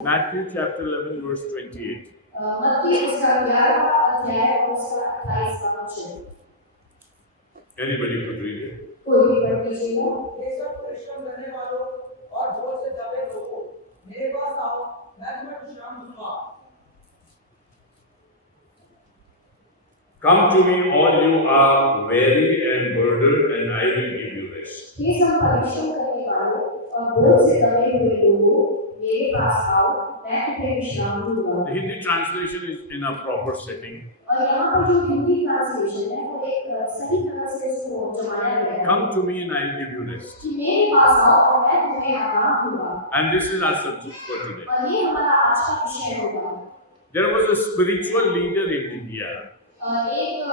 Matthew chapter 11 verse 28. मत्ती उसका 11वां अध्याय और उसका 28वां वचन। Anybody could read it. कोई भी पढ़ लीजिएगा। ये सब परिश्रम करने वालों और जोर से दबे लोगों, मेरे पास आओ, मैं तुम्हें विश्राम दूंगा। Come to me, all you are weary and burdened, and I will give you rest. ये सब परिश्रम करने वालों और बोझ से दबे हुए लोगों, मेरे पास आओ, मैं तुम्हें विश्राम दूंगा। The Hindi translation is in a proper setting. और यहाँ पर जो हिंदी ट्रांसलेशन है वो एक सही तरह से इसको जमाया गया है। Come to me and I will give you rest. कि मेरे पास आओ और मैं तुम्हें आराम दूंगा। And this is our subject for today. और ये हमारा आज का विषय होगा। There was a spiritual leader in India, एक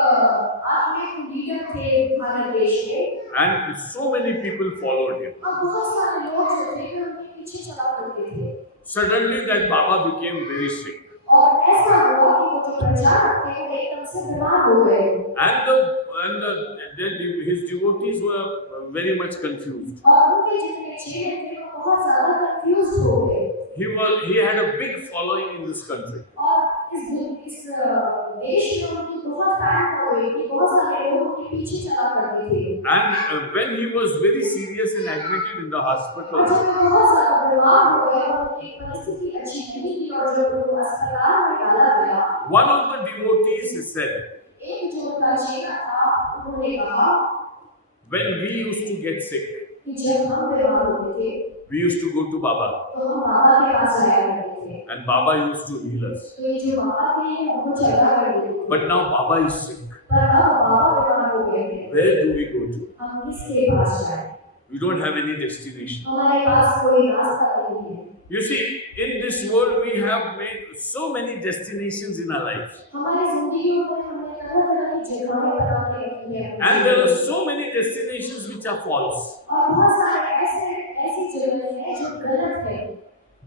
आत्मिक लीडर थे भारत देश में। and so many people followed him. और बहुत सारे लोग जो थे वो उनके पीछे चला करते थे। Suddenly, that Baba became very sick, और ऐसा हुआ कि वो जो प्रचारक थे वो एकदम से बीमार हो गए। and his devotees were very much confused. और उनके जितने चेले थे वो बहुत ज़्यादा कंफ्यूज हो गए। He had a big following in this country. और इस देश में उनकी बहुत फैन फॉलोइंग थी, बहुत सारे लोग उनके पीछे चला करते थे। And when he was very serious and admitted in the और hospital, जब वो बहुत ज़्यादा बीमार हो गए और उनकी परिस्थिति अच्छी नहीं थी और जब उनको अस्पताल में डाला गया, one of the devotees said, एक जो उनका चेला था उन्होंने कहा when we used to get sick, कि जब हम बीमार होते थे we used to go to Baba, तो हम बाबा के पास जाया करते थे। and Baba used to heal us. तो ये जो बाबा थे ये हमको चला करते थे। But now Baba is sick. पर अब बाबा बीमार हो गए थे। Where do we go to? हम किसके पास जाएं? We don't have any destination. हमारे पास कोई रास्ता नहीं है। You see, in this world we have made so many destinations in our lives. हमारी जिंदगी में हमने तरह-तरह की जगहें बना के रखी हैं। And there are so many destinations which are false. और बहुत सारे ऐसी जगहें हैं जो गलत हैं।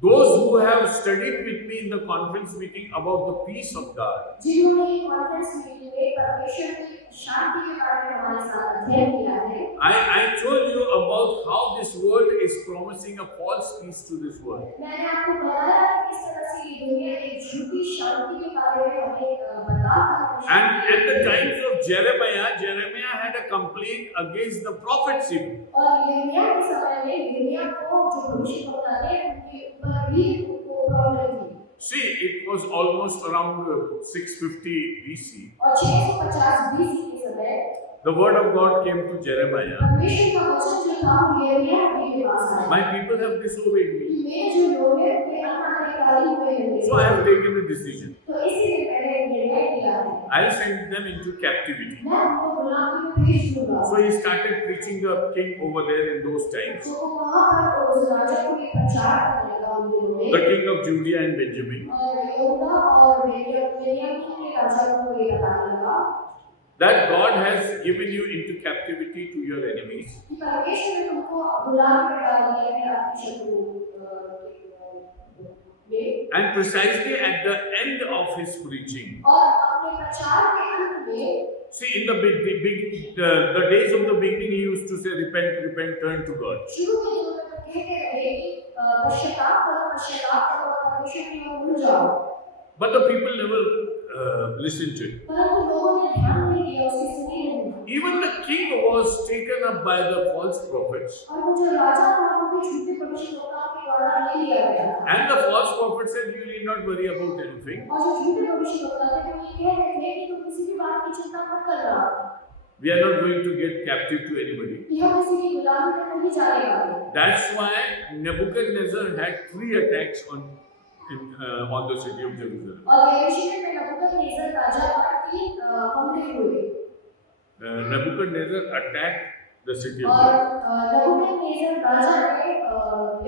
Those who have studied with me in the conference meeting about the peace of God, जिन्होंने कॉन्फ्रेंस मीटिंग में परमेश्वर की शांति के बारे में हमारे साथ अध्ययन किया है। I told you about how this world is promising a false peace to this world. मैंने आपको बताया कि किस तरह से ये दुनिया एक झूठी शांति के बारे में हमें बताता है। And at the times of Jeremiah had a complaint against the prophetship. और यिर्मयाह के समय में यिर्मयाह को जो भविष्यवक्ता थे उनके ऊपर भी उनको प्रॉब्लम थी। See, it was almost around 650 BC. और 650 BC के समय The word of God came to Jeremiah. परमेश्वर का वचन जो था वो यिर्मयाह के पास आया। My people have disobeyed me, मेरे जो लोग हैं वे अनाज्ञाकारी हुए हैं। so I have taken a decision. तो इसीलिए मैंने निर्णय किया है। I'll send them into captivity. मैं उनको गुलामी में भेज दूंगा। So he started preaching the king over there in those times, तो वहाँ पर उस राजा को ये प्रचार करने लगा उन दिनों में। the king of Judea and Benjamin, और यहूदा और बेन्यामीन के राजा को ये बताने लगा that God has given you into captivity to your enemies. कि परमेश्वर ने तुमको गुलामी में डाल दिया है अपने शत्रु में। And precisely at the end of his preaching, और अपने प्रचार के अंत में see, in the days of the beginning, he used to say, repent, turn to God. शुरू के दिनों में कहते रहे कि पश्चाताप करो और परमेश्वर की ओर मुड़ जाओ। But the people never listened to it. परंतु लोगों ने ध्यान नहीं दिया, उसकी सुनी नहीं। Even the king was taken up by the false prophets. और वो जो राजा था वो भी झूठे भविष्यवक्ताओं के द्वारा ले लिया गया था। And the false prophet said, you need not worry about anything. और जो झूठे भविष्यवक्ता थे वो ये कह रहे थे कि तुम किसी भी बात की चिंता मत करना। We are not going to get captive to anybody. कि हम किसी की गुलामी में नहीं जाने वाले। That's why Nebuchadnezzar had 3 attacks on the city of Jerusalem. और यरूशलेम में नबूकदनेस्सर राजा पर 3 हमले हुए। Nebuchadnezzar attacked the city of और Jerusalem, नबूकदनेस्सर राजा ने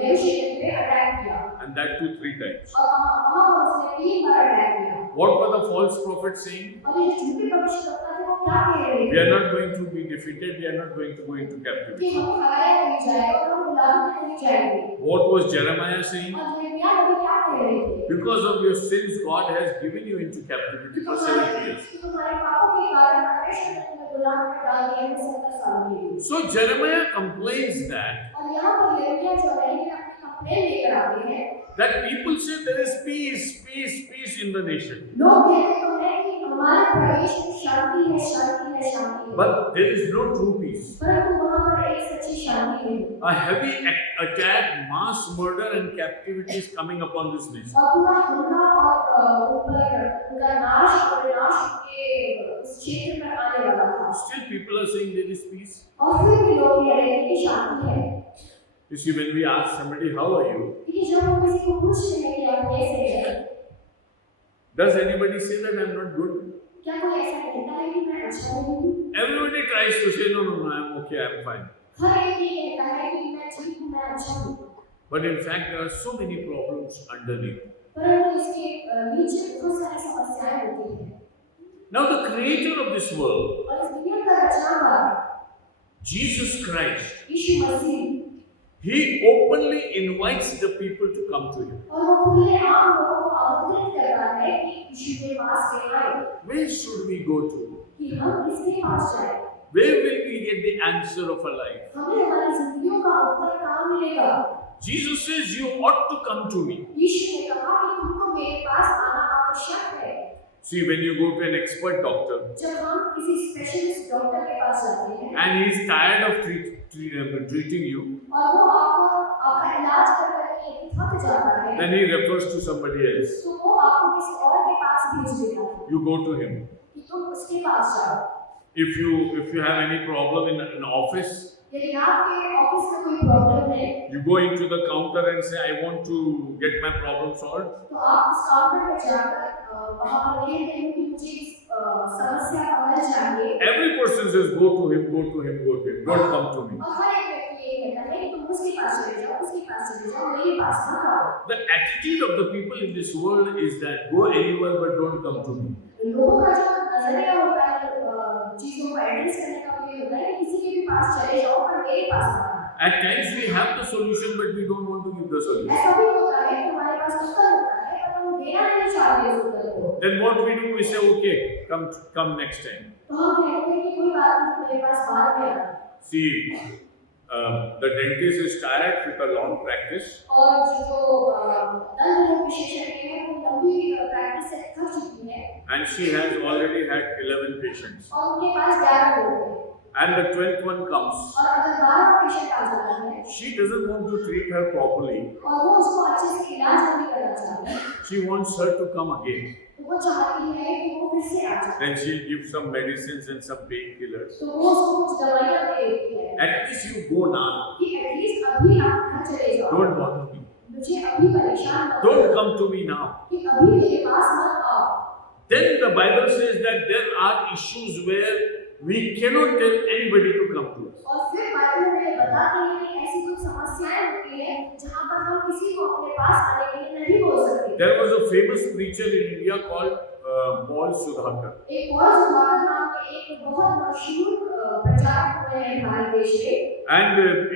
यरूशलेम पे अटैक किया। and that too 3 times. और वहाँ उसने 3 बार अटैक किया। What were the false prophets saying? और ये झूठे भविष्यवक्ता थे वो क्या कह रहे We थे? are not going to be defeated. We are not going to go into कि captivity. हम हराए नहीं जाएंगे और हम गुलामी में नहीं जाएंगे। What was Jeremiah saying? और यिर्मयाह नबी क्या कह रहे थे? Because of your sins, God has given you into captivity for 70 years. कि तुम्हारे पापों के कारण परमेश्वर ने तुम्हें गुलामी में डाल दिया है 70 साल के लिए। So Jeremiah complains that और यहाँ पर यिर्मयाह जो है ये अपनी प्रेम लेकर आते हैं, that people say there is peace, peace, peace in the nation. लोग कहते तो हैं कि हमारे प्रदेश में शांति है, शांति है, शांति है, But there is no true peace. परंतु वहाँ पर एक सच्ची शांति नहीं। A heavy attack, mass murder and captivity is coming upon this nation. और पूरा हमला और ऊपर उनका नाश और विनाश के उस क्षेत्र में आने वाला था। Still people are saying there is peace. और फिर भी लोग कह रहे हैं कि शांति है। You see, when we ask somebody, how are you? लेकिन जब हम किसी को पूछते हैं कि आप कैसे हैं, Does anybody say that I'm not good? क्या कोई ऐसा कहता है कि मैं अच्छा नहीं हूँ? Everybody tries to say, no, I'm okay, I'm fine. हर एक ये कहता है कि मैं ठीक हूँ, मैं अच्छा हूँ। But in fact, there are so many problems underneath. परंतु इसके नीचे बहुत सारी समस्याएं होती हैं। Now, the creator of this world, और इस दुनिया का रचनावार Jesus Christ, Yeshu Masih, he openly invites the people to come to him. और वो खुले आम लोगों को आमंत्रित करता है कि यीशु के पास वे आए, Where should we go to? कि हम किसके पास जाएं? Where will we get the answer of our life? हमें हमारी जिंदगियों का उत्तर कहाँ मिलेगा? Jesus says, you ought to come to me. यीशु ने कहा कि तुमको मेरे पास आना आवश्यक है। See, when you go to an expert doctor जब हम किसी स्पेशलिस्ट डॉक्टर के पास जाते हैं and he is tired of treating you, और वो आपका इलाज करके थक जाता है, then he refers to somebody else. तो वो आपको किसी और के पास भेज देता है You go to him. कि तुम उसके पास जाओ। If you have any problem in an office, यदि आपके ऑफिस में कोई प्रॉब्लम है, you go into the counter and say, I want to get my problem solved. तो आप उस काउंटर पर जाकर वहाँ पर कह दें कि मुझे इस समस्या का हल चाहिए। Every person says, go to him, go to him, go to him. Don't come to me. और हर एक व्यक्ति ये कहता है कि तुम उसके पास चले जाओ, उसके पास चले जाओ, मेरे पास मत आओ। The attitude of the people in this world is that go anywhere but don't come to me. लोगों का जो नजरिया होता है चीजों को एड्रेस करने का ये होता है कि किसी के भी पास चले जाओ पर मेरे पास मत आओ। At times we have the solution but we don't want to give the solution. ऐसा भी होता है कि हमारे पास उत्तर होता है पर हम देना नहीं चाहते उस उत्तर को। Then what we do, we say, okay, come next time. तो हम कहते हैं कि कोई बात नहीं, मेरे पास बाद में आना। See, the dentist is tired with a long practice. और जो दंत रोग विशेषज्ञ हैं वो लंबी प्रैक्टिस से थक चुकी है And she has already had 11 patients. और उनके पास 11 लोग हैं And the 12th one comes. और अगर 12वां पेशेंट आ जाता है She doesn't want to treat her properly. और वो उसको अच्छे से इलाज नहीं करना चाहती, She wants her to come again. तो वो चाहती है कि वो फिर से आ जाए, Then she'll give some medicines and some painkillers. तो वो उसको कुछ दवाइयाँ दे देती है At least you go now. कि एटलीस्ट अभी आप घर चले जाओ, Don't bother me. मुझे अभी परेशान मत Don't करो, come to me now. कि अभी मेरे पास मत आओ। Then the Bible says that there are issues where we cannot tell anybody to come to us. और फिर बाइबल में बताती है कि ऐसी कुछ समस्याएं होती हैं जहाँ पर हम किसी को अपने पास आने के लिए नहीं बोल सकते। There was a famous preacher in India called Paul Sudhakar. एक और सुधाकर नाम के एक बहुत मशहूर प्रचारक हुए हैं भारत देश में And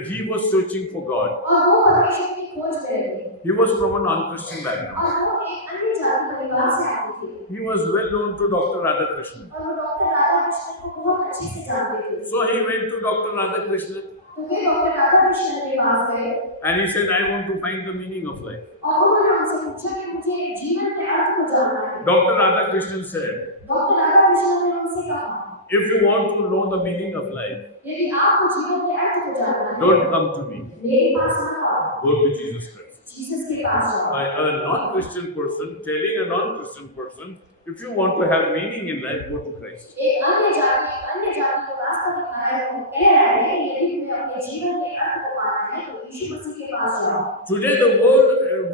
he was searching for God. और वो परमेश्वर की खोज में रहे He was from a non-Christian background. और वो एक अन्य जाति परिवार से आते थे He was well known to Dr. Radhakrishnan. और वो डॉक्टर राधाकृष्णन को बहुत अच्छे से जानते थे, So he went to Dr. Radhakrishnan तो वे डॉक्टर राधाकृष्णन के पास गए and he said, I want to find the meaning of life. और उन्होंने उनसे पूछा कि मुझे जीवन के अर्थ को जानना है। Dr. Radhakrishnan said, doctor Radhakrishnan ने उनसे कहा, if you want to know the meaning of life, यदि आपको जीवन के अर्थ को जानना है, don't come to me. मेरे पास मत आओ, Go to Jesus Christ. Jesus के पास जाओ। A non-Christian person telling a non-Christian person, if you want to have meaning in life, go to Christ. एक अन्य जाति को रास्ता दिखाया है, वो कह रहे हैं यदि तुम्हें अपने जीवन के अर्थ को पाना है तो यीशु मसीह के पास जाओ। Today the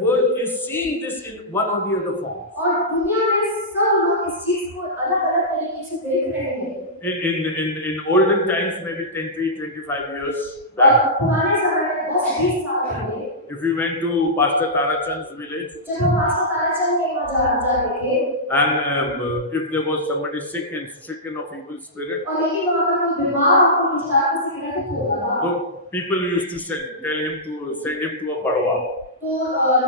world is seeing this in one or the other form. और दुनिया में सब लोग इस चीज को अलग-अलग तरीके से देख रहे हैं। In olden times, maybe 10 to 25 years और back, पुराने समय में 10-20 साल पहले if you went to Pastor Tarachand's village जब हम पास्टर ताराचंद के वहाँ जा रहे थे and if there was somebody sick and stricken of evil spirit, और यदि वहाँ पर कोई बीमार और कोई निष्ठापन से ग्रसित होता था so people used to send him to a Padwa, तो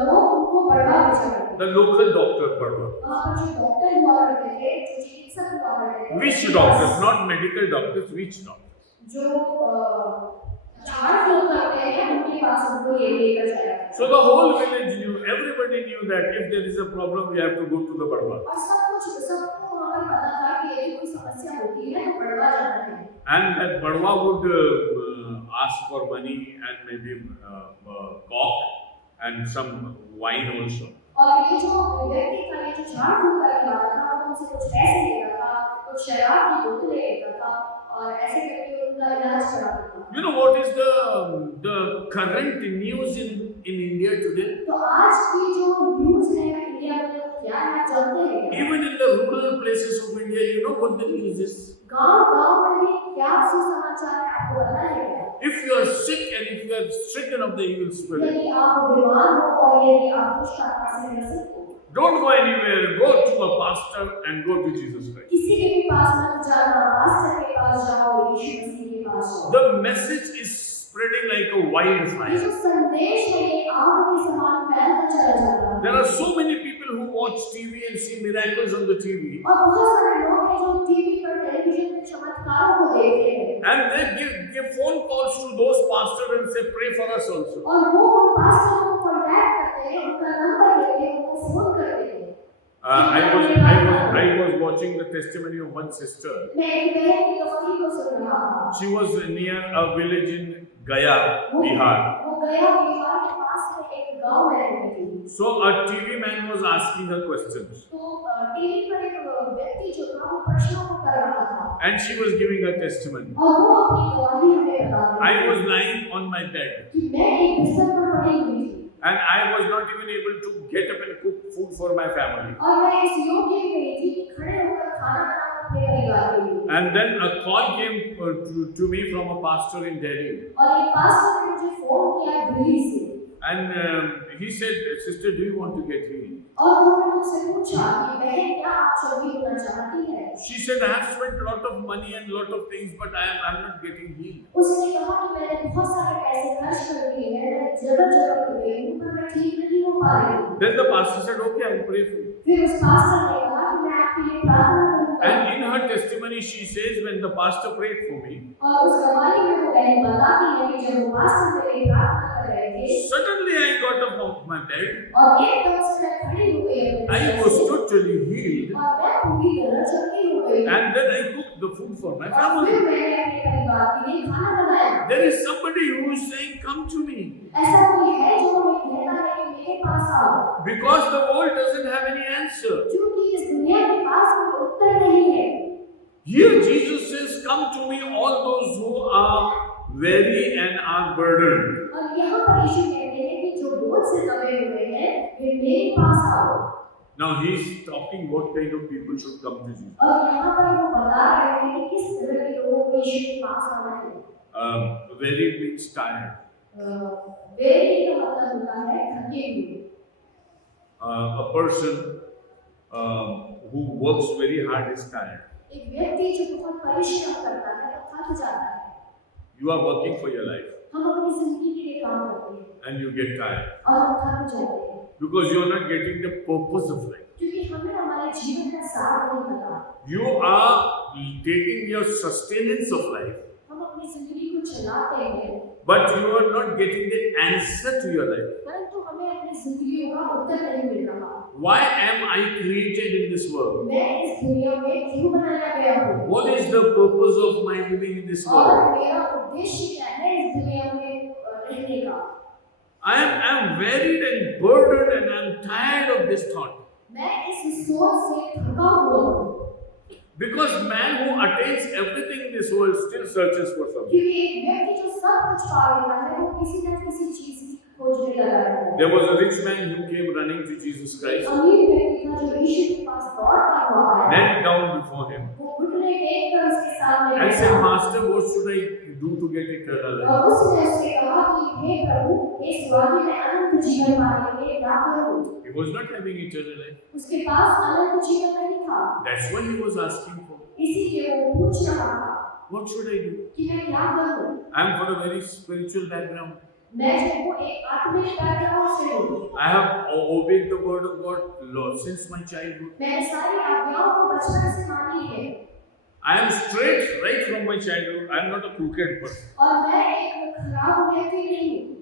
लोग उनको बड़वा भेजा करते the local doctor Padwa. वहाँ पर जो डॉक्टर हुआ करते थे, जो चिकित्सक हुआ करते थे, Witch doctors, not medical doctors, witch doctors. जो झाड़ फूक करते हैं उनके पास उनको ये लेकर जाया। So the whole village knew, everybody knew that if there is a problem, we have to go to the Badwa. और सबको वहाँ पर पता था कि यदि कोई समस्या होती है तो बड़वा जाना है। And that Badwa would ask for money and maybe cock and some wine also. और ये जो व्यक्ति था, ये जो झाड़ फूक करने वाला था, वो उनसे कुछ पैसे लेता था, कुछ शराब की बोतलें लेता था और ऐसे करके उनका इलाज कराता था। You know what is the current news in India today? तो आज की जो न्यूज़ है इंडिया में क्या है आप जानते हैं? Even in the rural places of India, you know what the news is? गांव में भी क्या सुसमाचार है आपको पता है क्या? If you are sick and if you are stricken of the evil spirit, यदि आप बीमार हो और यदि आप दुष्ट आत्मा से ग्रसित हो, don't go anywhere. Go to a pastor and go to Jesus Christ. किसी के भी पास मत जाना, पास्टर के पास जाओ, यीशु मसीह के पास जाओ। The message is spreading like a ये wildfire. जो संदेश है ये आग के समान फैलता चला जाता है। There are so many people who watch TV and see miracles on the TV, और बहुत सारे लोग हैं जो टीवी पर टेलीविजन में चमत्कारों को देखते हैं and they give phone calls to those pastors and say, "Pray for us also." और वो उन पास्टरों को कांटेक्ट करते हैं, उनका नंबर लेके उनको फोन करते हैं। I was watching the testimony of one sister. मैं एक बहन की गवाही को सुन रहा था। She was near a village in Gaya, Bihar. वो गया बिहार के पास में एक गांव में रहती थी। So a TV man was asking her questions, तो टीवी पर एक व्यक्ति जो था वो प्रश्नों को कर रहा था and she was giving her testimony. और वो अपनी गवाही हमें बता रही I थी was lying on my bed, कि मैं एक बिस्तर पर पड़ी हुई थी and I was not even able to get up and cook food for my family. और मैं इस योग्य भी नहीं थी कि खड़े होकर खाना बनाना अपने परिवार के लिए। And then a call came to me from a pastor in Delhi, और एक पास्टर ने मुझे फोन किया दिल्ली से and he said, "Sister, do you want to get healed?" और उन्होंने मुझसे पूछा कि बहन क्या आप चंगी होना चाहती है? She said, "I have spent a lot of money and lot of things, but I'm not getting healed." उसने कहा कि मैंने बहुत सारे पैसे खर्च कर दिए हैं, मैं जगह कर गई हूँ पर मैं ठीक नहीं हो पा रही हूँ। Then the pastor said, "Okay, I'll pray for you." फिर उस पास्टर ने कहा कि मैं आपके लिए प्रार्थना करूँगा। And in her testimony, she says, when the pastor prayed for me, और उस गवाही में वो बहन बताती है कि जब वो पास्टर मेरे लिए प्रार्थना कर रहे थे suddenly I got up off my bed. और एकदम से मैं खड़ी हो गई अपने I बिस्तर was से, totally healed, और मैं पूरी तरह चंगी हो गई and then I cooked the food for my और family. फिर मैंने अपने परिवार के लिए खाना बनाया। There is somebody who is saying, "Come to me," ऐसा कोई है जो हमें कहता है कि मेरे पास आओ, because the world doesn't have any answer. क्योंकि इस दुनिया के पास कोई उत्तर नहीं है। Here Jesus says, "Come to me, all those who are weary and are burdened." और यहाँ पर यीशु कहते हैं कि जो बोझ से दबे हुए हैं वे मेरे पास आओ। Now he's talking what kind of people should come to Jesus. और यहाँ पर वो बता रहे हैं कि किस तरह के लोगों को यीशु के पास आना है। Weary means tired. वेरी का मतलब होता है थके हुए। A person who works very hard is tired. एक व्यक्ति जो बहुत परिश्रम करता है वो थक जाता है। You are working for your life हम अपनी जिंदगी के लिए काम करते हैं and you get tired और हम थक जाते हैं because you are not getting the purpose of life. क्योंकि हमें हमारे जीवन का सार नहीं पता। You are taking your sustenance of life, हम अपनी जिंदगी को चलाते हैं but you are not getting the answer to your life. परंतु हमें अपनी जिंदगी का उत्तर नहीं मिल रहा। Why am I created in this world? मैं इस दुनिया में क्यों बनाया गया हूँ? What is the purpose of my living in this और world? मेरा उद्देश्य क्या है इस दुनिया में रहने का? I am wearied and burdened and I am tired of this thought. मैं इस सोच से थका हुआ हूँ Because man who attains everything in this world still searches for something. क्योंकि एक व्यक्ति जो सब कुछ पा लेता है वो किसी न किसी चीज की खोजने लगा रहता है। There was a rich man who came running to Jesus Christ, अमीर व्यक्ति था जो यीशु के पास दौड़ता हुआ आया। knelt down before him, वो घुटने टेक कर उसके सामने and said, बैठा "Master, what should I do to get eternal life?" और उसने उससे कहा कि हे प्रभु हे स्वामी मैं अनंत जीवन पाने के लिए क्या करूं? He was not having eternal life. उसके पास अनंत जीवन नहीं था, That's why he was asking for. इसीलिए वो पूछ रहा था What should I do? कि मैं क्या करूं? I am from a very spiritual background. मैं जो हूँ एक आत्मिक बैकग्राउंड से हूँ। I have obeyed the word of God since my childhood. मैंने सारी आज्ञाओं को बचपन से मानी है I am straight right from my childhood. I am not a crooked person. और मैं एक खराब व्यक्ति नहीं हूँ।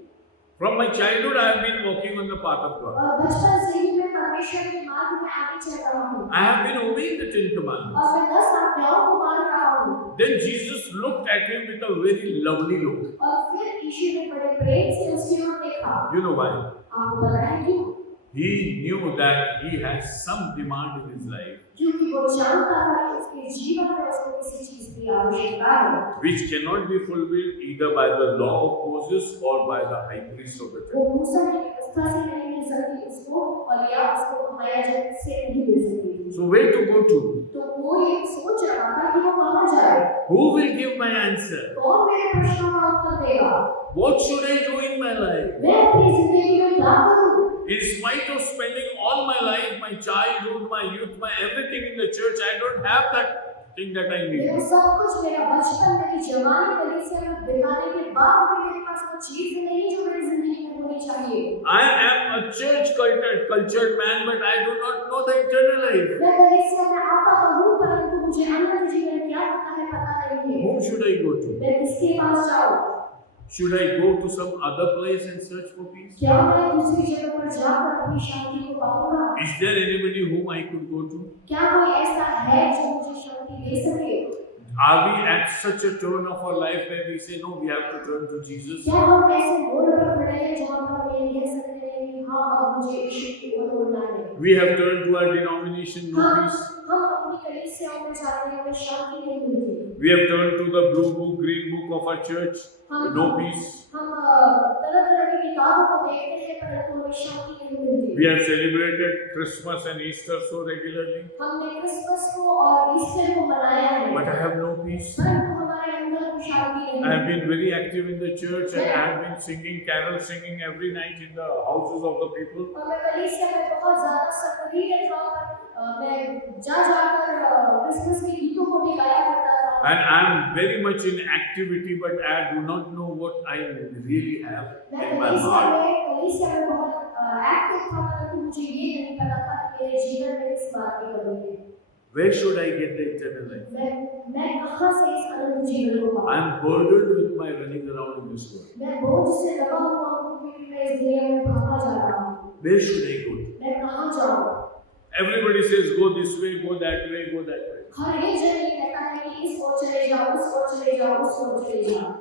From my childhood, I have been walking on the path of God. और बचपन से ही मैं परमेश्वर के मार्ग में आगे चल रहा हूँ I have been obeying the Ten Commandments. और मैं 10 आज्ञाओं को मान रहा हूँ। Then Jesus looked at him with a very lovely look. और फिर यीशु ने बड़े प्रेम से उसकी ओर देखा। You know why? आपको पता है क्यों? He knew that he has some demand in his life, क्योंकि वो जानता था कि उसके जीवन में उसको किसी चीज की आवश्यकता है which cannot be fulfilled either by the law of Moses or by the high priest of the वो temple. मूसा की व्यवस्था से नहीं मिल सकती उसको और या उसको महायाजक से नहीं मिल सकती। So where to go to? तो वो ये सोच रहा था कि वो कहाँ जाए, Who will give my answer? कौन मेरे प्रश्नों का उत्तर देगा, What should I do in my life? मैं अपनी जिंदगी में क्या करूँ। In spite of spending all my life, my childhood, my youth, my everything in the church, I don't have that thing that I need. मेरा सब कुछ, मेरा बचपन, मेरी जवानी कलीसिया में बिताने के बाद भी मेरे पास वो चीज नहीं जो मेरी जिंदगी में होनी चाहिए। I am a church cultured man, but I do not know the eternal life. मैं कलीसिया में आता तो हूँ परंतु मुझे अनंत जीवन क्या होता है पता नहीं है। Whom should I go to? मैं किसके पास जाऊँ? Should I go to some other place and search for peace? क्या मैं दूसरी जगह पर जाकर अपनी शांति को पाऊंगा? Is there anybody whom I could go to? क्या कोई ऐसा है जो मुझे शांति दे सके? Are we at such a turn of our life where we say, no, we have to turn to Jesus? क्या हम ऐसे मोड़ पर खड़े हैं जहाँ पर हम ये कह सकते हैं कि हाँ अब मुझे यीशु की ओर मुड़ना है? We have turned to our denomination, no peace. हम अपनी कलीसियाओं में जाते हैं, हमें शांति नहीं मिलती। We have turned to the blue book, green book of our church, no peace. हम तरह-तरह की किताबों को देखते हैं परंतु हमें शांति नहीं मिलती। We have celebrated Christmas and Easter so regularly, हमने क्रिसमस को और ईस्टर को मनाया है but I have no peace. परंतु हमारे अंदर वो शांति नहीं I have है। been very active in the church and I have been singing carol singing every night in the houses of the people. और मैं कलीसिया में बहुत ज़्यादा सक्रिय था और मैं जाकर क्रिसमस के गीतों को भी गाया करता था। And I am very much in activity, but I do not know what I really have मैं in my heart. कलीसिया में बहुत एक्टिव था परंतु मुझे ये नहीं पता था कि मेरे जीवन में किस बात की कमी है। Where should I get the eternal life? मैं कहाँ से इस अनंत जीवन को पाऊँ? I am burdened with my running around in this world. मैं बोझ से दबा हुआ हूँ क्योंकि मैं इस दुनिया में भागा जा रहा हूँ। Where should I go? मैं कहाँ जाऊँ? Everybody says go this way, go that way, go that way. हर एक जन ये कहता है कि इस ओर चले जाओ, उस ओर चले जाओ, उस ओर चले जाओ।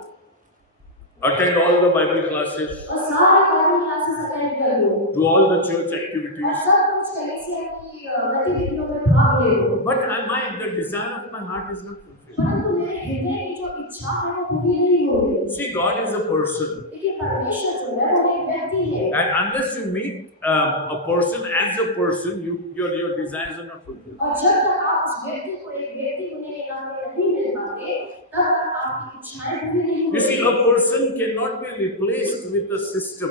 Attend all the Bible classes, और सारे बाइबल क्लासेस अटेंड कर लो do all the church और activities. सब कुछ कलीसिया की गतिविधियों में भाग ले लो। But the desire of my heart is not fulfilled. परंतु मेरे हृदय की जो इच्छा है वो पूरी नहीं हो रही। See, God is a person. देखिए परमेश्वर जो है वो एक व्यक्ति है And unless you meet a person as a person, your desires are not fulfilled. और जब तक आप उस व्यक्ति को एक व्यक्ति होने के नाते नहीं मिल पाते तब तक आपकी इच्छाएं पूरी नहीं You see, होती। a person cannot be replaced with a system.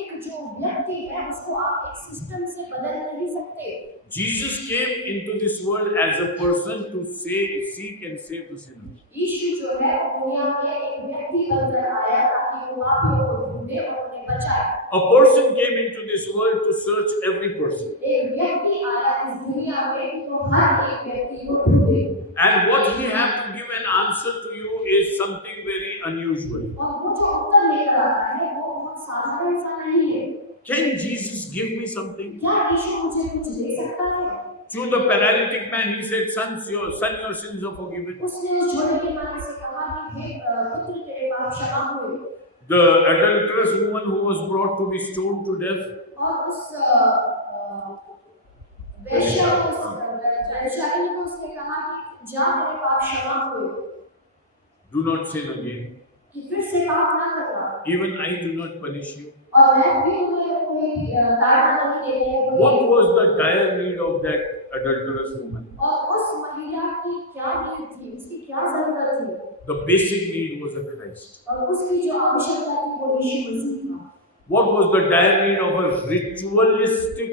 एक जो व्यक्ति है उसको आप एक सिस्टम से बदल नहीं सकते। Jesus came into this world as a person to seek and save the sinners. यीशु जो है दुनिया में एक व्यक्ति बनकर आया ताकि वो पापियों को ढूंढे और उन्हें बचाए। A person came into this world to search every person. एक व्यक्ति आया इस दुनिया में कि वो हर एक व्यक्ति को ढूंढे। And what he had to give an answer to you is something very unusual. और वो जो उत्तर लेकर आता है वो बहुत साधारण सा नहीं है। Can Jesus give me something? क्या यीशु मुझे कुछ दे सकता है? To the paralytic man, he said, son, your sins are forgiven. उसने उस झोले के मालिक से कहा कि हे पुत्र तेरे पाप क्षमा हुए। The adulterous woman who was brought to be stoned to death, और उस वेश्या को उसने कहा कि जा तेरे पाप क्षमा हुए। do not sin again. कि फिर से पाप ना करना। Even I do not punish you. और मैं भी तुम्हें कोई ताड़ना नहीं देने हैं। What was the dire need of that adulterous woman? और उस महिला की क्या नीड थी? उसकी क्या जरूरत थी? The basic need was a Christ. और उसकी जो आवश्यकता थी वो यीशु मसीह था। What was the dire need of a ritualistic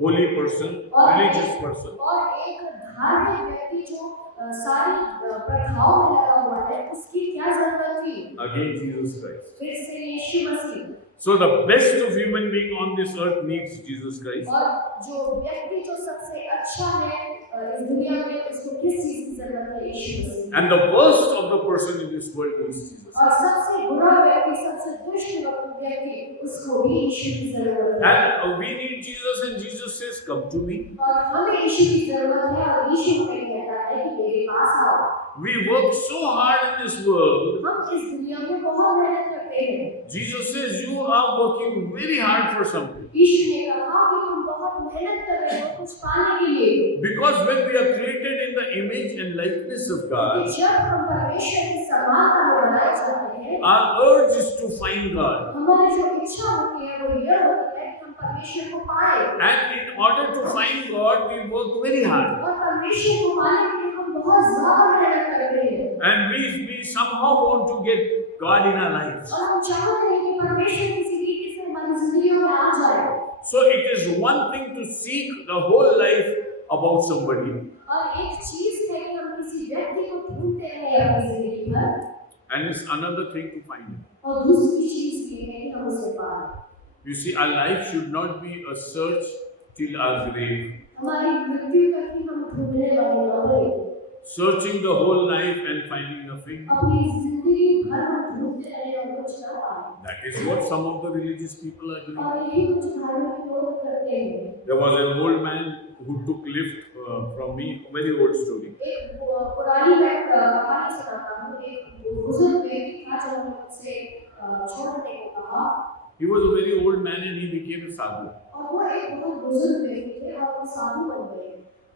holy person, religious person? और एक धार्मिक व्यक्ति जो सारी प्रथाओं में लगा हुआ है उसकी क्या जरूरत थी? Again, Jesus Christ. फिर से यीशु मसीह। So the best of human being on this earth needs Jesus Christ. और जो व्यक्ति जो सबसे अच्छा है इस दुनिया में उसको किस चीज की जरूरत है? यीशु मसीह। And the worst of the person in this world needs Jesus. और सबसे बुरा व्यक्ति, सबसे दुष्ट व्यक्ति उसको भी यीशु की जरूरत है And we need Jesus, and Jesus says, "Come to me." और हमें यीशु की जरूरत है और यीशु हमें कहता है कि मेरे पास आओ We work so hard in this world. हम इस दुनिया में बहुत मेहनत करते हैं Jesus says, "You are working very hard for something." यीशु ने कहा कि तुम बहुत मेहनत कर रहे हो कुछ पाने के लिए Because when we are created in the image and likeness of कि God, जब हम परमेश्वर की समानता में बनाए जाते हैं our urge is to find God. हमारी जो इच्छा होती है वो यह होती है कि हम परमेश्वर को पाए And in order to find God, we work very hard. और परमेश्वर को पाने के लिए हम बहुत ज्यादा मेहनत करते हैं And we somehow want to get God in our lives. और हम चाहते हैं कि परमेश्वर किसी तरीके से हमारी जिंदगियों में आ जाए So it is one thing to seek the whole life about somebody, और एक चीज है कि हम किसी व्यक्ति को ढूंढते हैं अपनी जिंदगी भर and it's another thing to find Him. और दूसरी चीज ये है कि हम उसे पाएं You see, our life should not be a search till our grave, हमारी मृत्यु तक ही हम ढूंढने वाले न बने searching the whole life and finding nothing. अपनी जिंदगी भर हम ढूंढते रहे और कुछ न पाए That is what some of the religious people are doing. और यही कुछ धार्मिक लोग करते हैं There was an old man who took lift from me, a very old story. एक पुरानी मैं कहानी सुनाता हूँ एक बुजुर्ग व्यक्ति था जब हमने उससे छोड़ने को कहा He was a very old man and he became a sadhu. और वो एक बहुत बुजुर्ग व्यक्ति थे और वो साधु बन गए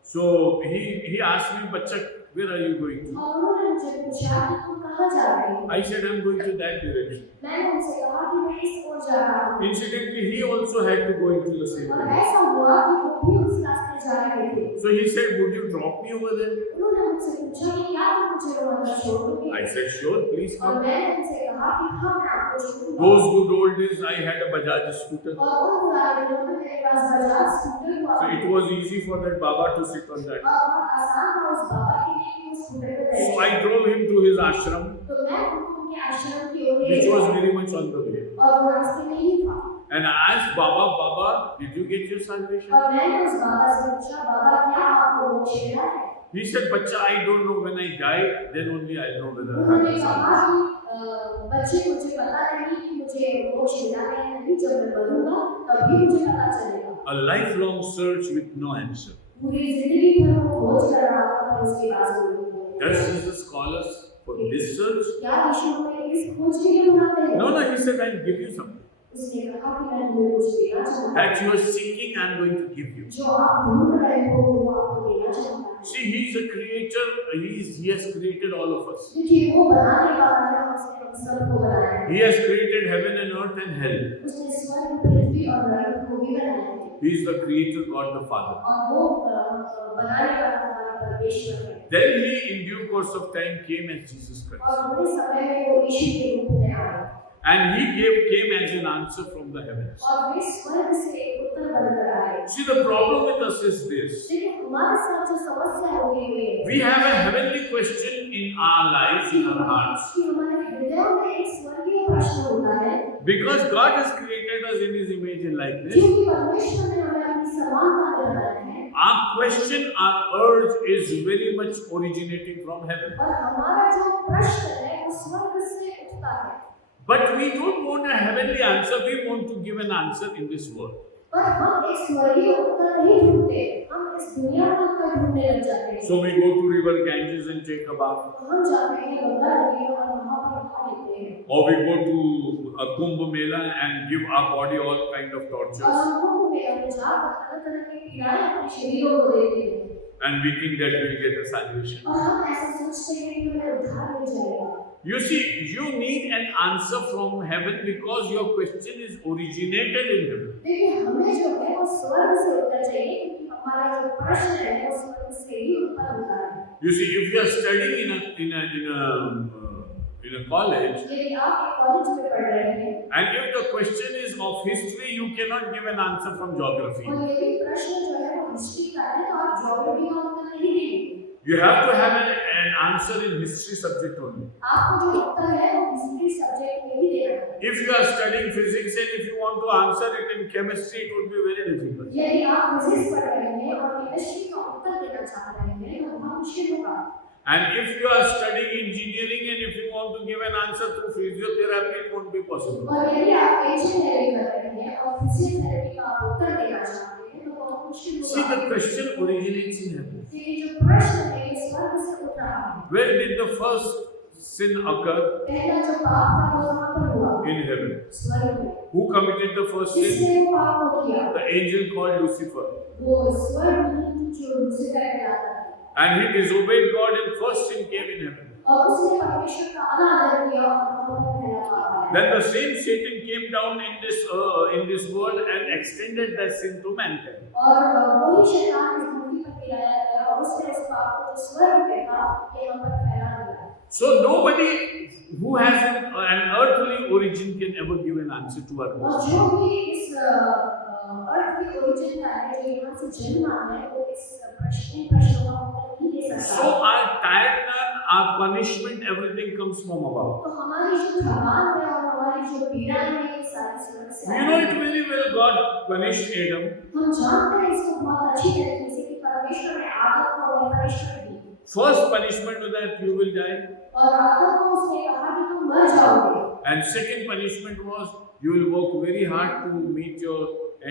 So he asked me, "Bachcha, where are you going to?" और उन्होंने मुझे पूछा कि तुम कहाँ जा रहे हो I said, "I'm going to that direction." मैंने उनसे कहा कि मैं इस ओर जा रहा हूँ Incidentally, he also had to go into the same और direction. ऐसा हुआ कि वो भी उस रास्ते जा रहे थे So he said, "Would you drop me over there?" उन्होंने मुझसे पूछा कि क्या तुम मुझे वहाँ छोड़ दोगे I said, "Sure, please और come." मैंने उनसे कहा कि हाँ मैं आपको छोड़ूंगा Those good old days, I had a Bajaj scooter. और उन पुराने दिनों में मेरे पास बजाज स्कूटर हुआ So it was easy for that Baba to sit on that. और बहुत आसान था उस बाबा के लिए कि उस स्कूटर पे So बैठे I drove him to his ashram, तो मैं उनके आश्रम की ओर ले which was गया very much on the way. और वो रास्ते में ही था And I asked Baba, "Baba, did you get your salvation?" और मैंने उस बाबा से पूछा बाबा क्या आपको मोक्ष मिला है He said, "Bachcha, I don't know. When I die, then only I'll know whether I उन्होंने have कहा salvation." कि बच्चे मुझे पता नहीं कि मुझे मोक्ष मिला है या नहीं जब मैं मरूंगा तभी मुझे पता चलेगा A lifelong search with no answer. पूरी जिंदगी भर वो खोज कर रहा था और उसके पास कोई उत्तर नहीं Does था। Jesus call us for this search? क्या यीशु हमें इस खोज के लिए बुलाते हैं No, no. He said, "I'll give you something. उसने कहा कि मैं तुम्हें कुछ देना चाहता हूँ That you are seeking, I'm going to give you." जो आप ढूंढ रहे हो वो आपको देना चाहता है See, He's a creator. He has created all of us. देखिए वो बनाने वाला है उसने हम सबको बनाया है He has created heaven and earth and hell. उसने स्वर्ग पृथ्वी और नरक को भी बनाया है He is the creator God the Father. और वो बनाने वाला हमारा परमेश्वर है Then He, in due course of time, came as Jesus Christ. और थोड़े समय में वो यीशु के रूप में आए And He came as an answer from the heavens. और वे स्वर्ग से एक उत्तर बनकर आए See, the problem with us is this. लेकिन हमारे साथ जो समस्या होगी हुई है We have a heavenly question in our lives, in our hearts. कि हमारे हृदयों में एक स्वर्गीय प्रश्न होता है Because God has created us in His image and likeness, क्योंकि परमेश्वर ने हमें अपनी समानता में बनाया है our question, our urge is very much originating from heaven. और हमारा जो प्रश्न है वो स्वर्ग से उठता है But we don't want a heavenly answer, we want to give an answer in this world. पर हम एक स्वर्गीय उत्तर नहीं ढूंढते हम इस दुनिया में उत्तर ढूंढने लग जाते हैं So we go to river Ganges and take a bath. हम जाते हैं गंगा नदी में और वहाँ पर नहा लेते हैं Or we go to a Kumbh Mela and give our body all kind of और tortures. हम कुंभ मेला में जाकर तरह तरह की पीड़ाएं अपने शरीरों को देते हैं And we think that we'll get a salvation. और हम ऐसा सोचते हैं कि हमें उद्धार मिल जाएगा You see, you need an answer from heaven because your question is originated in heaven. देखिए हमें जो है वो स्वर्ग से उत्तर चाहिए क्योंकि हमारा जो प्रश्न है वो स्वर्ग से ही उत्तर होता है You see, if you are studying in a college, यदि आप एक कॉलेज में पढ़ रहे हैं and if the question is of history, you cannot give an answer from geography. और यदि प्रश्न जो है वो हिस्ट्री का है तो आप ज्योग्राफी का उत्तर नहीं देंगे You have to have an answer in history subject only. आपको जो उत्तर है वो हिस्ट्री सब्जेक्ट में ही देना है If you are studying physics and if you want to answer it in chemistry, it would be very difficult. यदि आप फिजिक्स पढ़ रहे हैं और केमिस्ट्री का उत्तर देना चाह रहे हैं तो बहुत मुश्किल होगा And if you are studying engineering and if you want to give an answer through physiotherapy, it won't be possible. और यदि आप इंजीनियरिंग कर रहे हैं और फिजियोथेरेपी का आप उत्तर देना चाहते हैं तो बहुत मुश्किल See, होगा। the question originates in heaven. ये जो प्रश्न है ये स्वर्ग से उठ रहा है। Where did the first sin occur? पहला जो पाप था वो कहाँ पर हुआ? In heaven. स्वर्ग में। Who committed the first sin? किसने वो पाप को किया? The angel called Lucifer. वो स्वर्गदूत जो लूसीफर कहलाता है। And he disobeyed God and first sin came in heaven. और उसने परमेश्वर का अनादर किया और वहाँ पर पहला पाप आया। Then the same Satan came down in this world and extended that sin to mankind. और वही शैतान इस धरती पर गिराया गया और उसने उस पाप को जो स्वर्ग में था यहाँ पर फैला दिया। So nobody who has an earthly origin can ever give an answer to our और question. जो भी इस अर्थ की ओरिजिन का है जो यहाँ से जन्मा है वो इस प्रश्नों का उत्तर नहीं दे सकता। So our tiredness, our punishment, everything comes from above. तो हमारी जो थकान है और हमारी जो पीड़ा है ये सारी स्वर्ग से We आई know है। it very well. God punished Adam. हम जानते हैं इसको बहुत अच्छी तरीके से कि परमेश्वर ने आदम को वही punishment दी First punishment was that you will die, और आदम को उसने कहा कि तुम मर जाओगे and second punishment was you will work very hard to meet your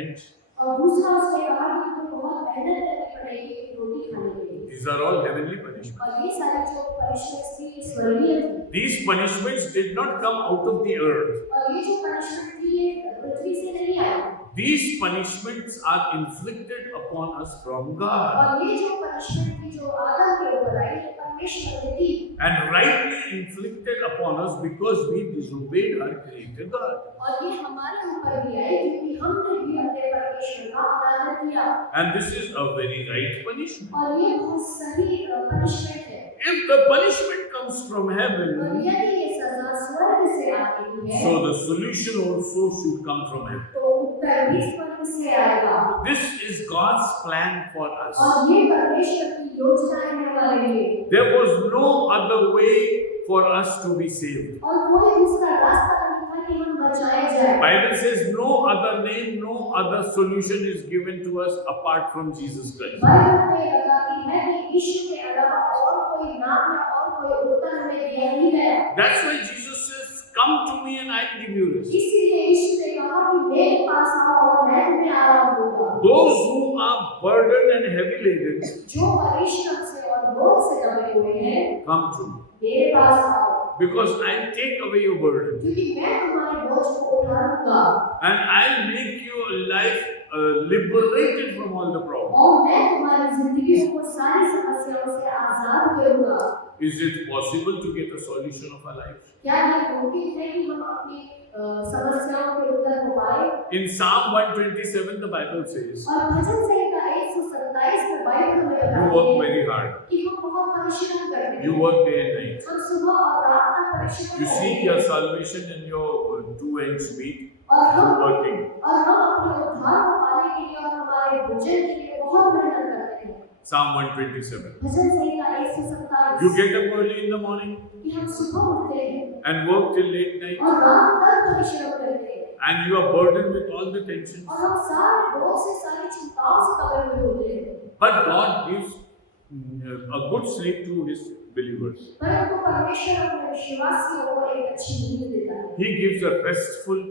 end. और दूसरा उसने कहा कि तुम्हें बहुत मेहनत करनी पड़ेगी रोटी खाने के लिए। These are all heavenly punishments. और ये सारी जो punishments थी ये स्वर्गीय थी These punishments did not come out of the earth. और ये जो punishment थी ये पृथ्वी से नहीं आई These punishments are inflicted upon us from God और ये जो punishment थी जो आदम के ऊपर आई ये परमेश्वर ने दी and rightly inflicted upon us because we disobeyed our Creator God. और ये हमारे ऊपर भी आई क्योंकि हमने भी अपने परमेश्वर का अनादर किया And this is a very right punishment. और ये बहुत सही punishment है। If the punishment comes from और heaven, यदि ये सजा स्वर्ग से आती है so the solution also should come from heaven. तो उत्तर भी स्वर्ग से आएगा This is God's plan for us. और ये परमेश्वर की योजना है हमारे लिए There was no other way for us to be saved. और कोई दूसरा रास्ता नहीं था कि हम बचाए जाए। Bible says no other name, no other solution is given to us apart from Jesus Christ. Bible में बताती है कि यीशु के अलावा और कोई नाम या और कोई उत्तर हमें दिया नहीं गया। That's why Jesus says, come to me and I'll give you rest. इसीलिए यीशु ने कहा कि मेरे पास आओ और मैं तुम्हें आराम दूंगा। Those who are burdened and heavy laden, जो परिश्रम से और बोझ से दबे हुए हैं come to me. मेरे पास आओ Because I'll take away your burden क्योंकि मैं तुम्हारे बोझ को उठा लूंगा and I'll make your life liberated from all the problems. और मैं तुम्हारी जिंदगी को सारी समस्याओं से आजाद करूंगा। Is it possible to get a solution of our life? क्या ये मुमकिन है कि हम अपनी समस्याओं के उत्तर को पाएं? In Psalm 127, the Bible says, और भजन संहिता 127 में बाइबल हमें you बताती work है very hard. कि हम बहुत परिश्रम करते हैं। You work day and night. हम सुबह और रात तक परिश्रम You करते seek हैं your salvation and your two ends meet. और हम Working. अपने उद्धार को पाने के लिए और हमारे भजन के लिए बहुत मेहनत करते हैं। Psalm 127. भजन संहिता 127 You get up early in the morning कि हम सुबह उठते हैं and work till late night, और रात तक परिश्रम करते हैं and you are burdened with all the tensions. और हम सारे बोझ से सारी चिंताओं से दबे हुए होते हैं। But God gives a good sleep to His believers. परंतु परमेश्वर अपने विश्वासियों को एक अच्छी नींद देता है। He gives a restful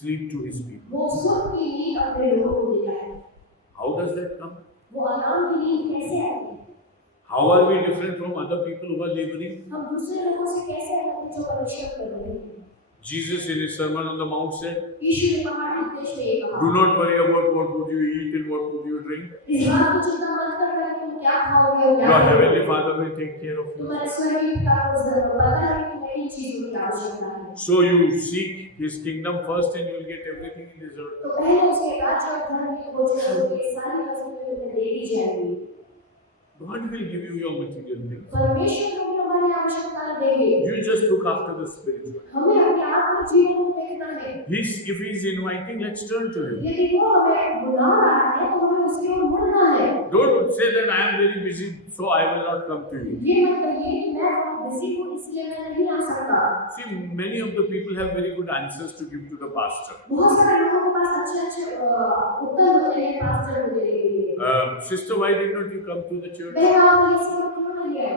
sleep to His people. वो सुख की नींद अपने लोगों को देता है। How does that come? वो आराम की नींद कैसे आती है? How are we different from other people who are laboring? हम दूसरे लोगों से कैसे अलग हैं जो परिश्रम कर रहे हैं? Jesus in His Sermon on the Mount said, यीशु ने पहाड़ी उपदेश में ये कहा, do not worry about what would you eat and what would you drink. इस बात की चिंता मत करना कि तुम क्या खाओगे और क्या Your पियोगे। Heavenly Father will take care of you. तुम्हारे स्वर्गीय पिता को जरूर पता है कि तुम्हें इन चीजों की आवश्यकता है। So you seek His kingdom first and you will get everything in this earth. तो पहले उसके राज्य और धर्म की खोज करो, ये सारी वस्तुएं तुम्हें दे दी जाएंगी। God will give you your material things. परमेश्वर तुम्हें हमारी आवश्यकताएं देंगे। You just look after the spiritual. हमें अपने आत्मिक जीवन को देखना है। If He's inviting, let's turn to Him. यदि वो हमें बुला रहा है तो हमें उसकी ओर मुड़ना है। Don't say that I am very busy, so I will not come to you. ये मत कहिए कि मैं बहुत बिजी हूँ इसलिए मैं नहीं आ सकता। See, many of the people have very good answers to give to the pastor. बहुत सारे लोगों के पास अच्छे उत्तर होते हैं पास्टर को देने के लिए। Sister, why did not you come to the church? बहन आप इस पर क्यों नहीं है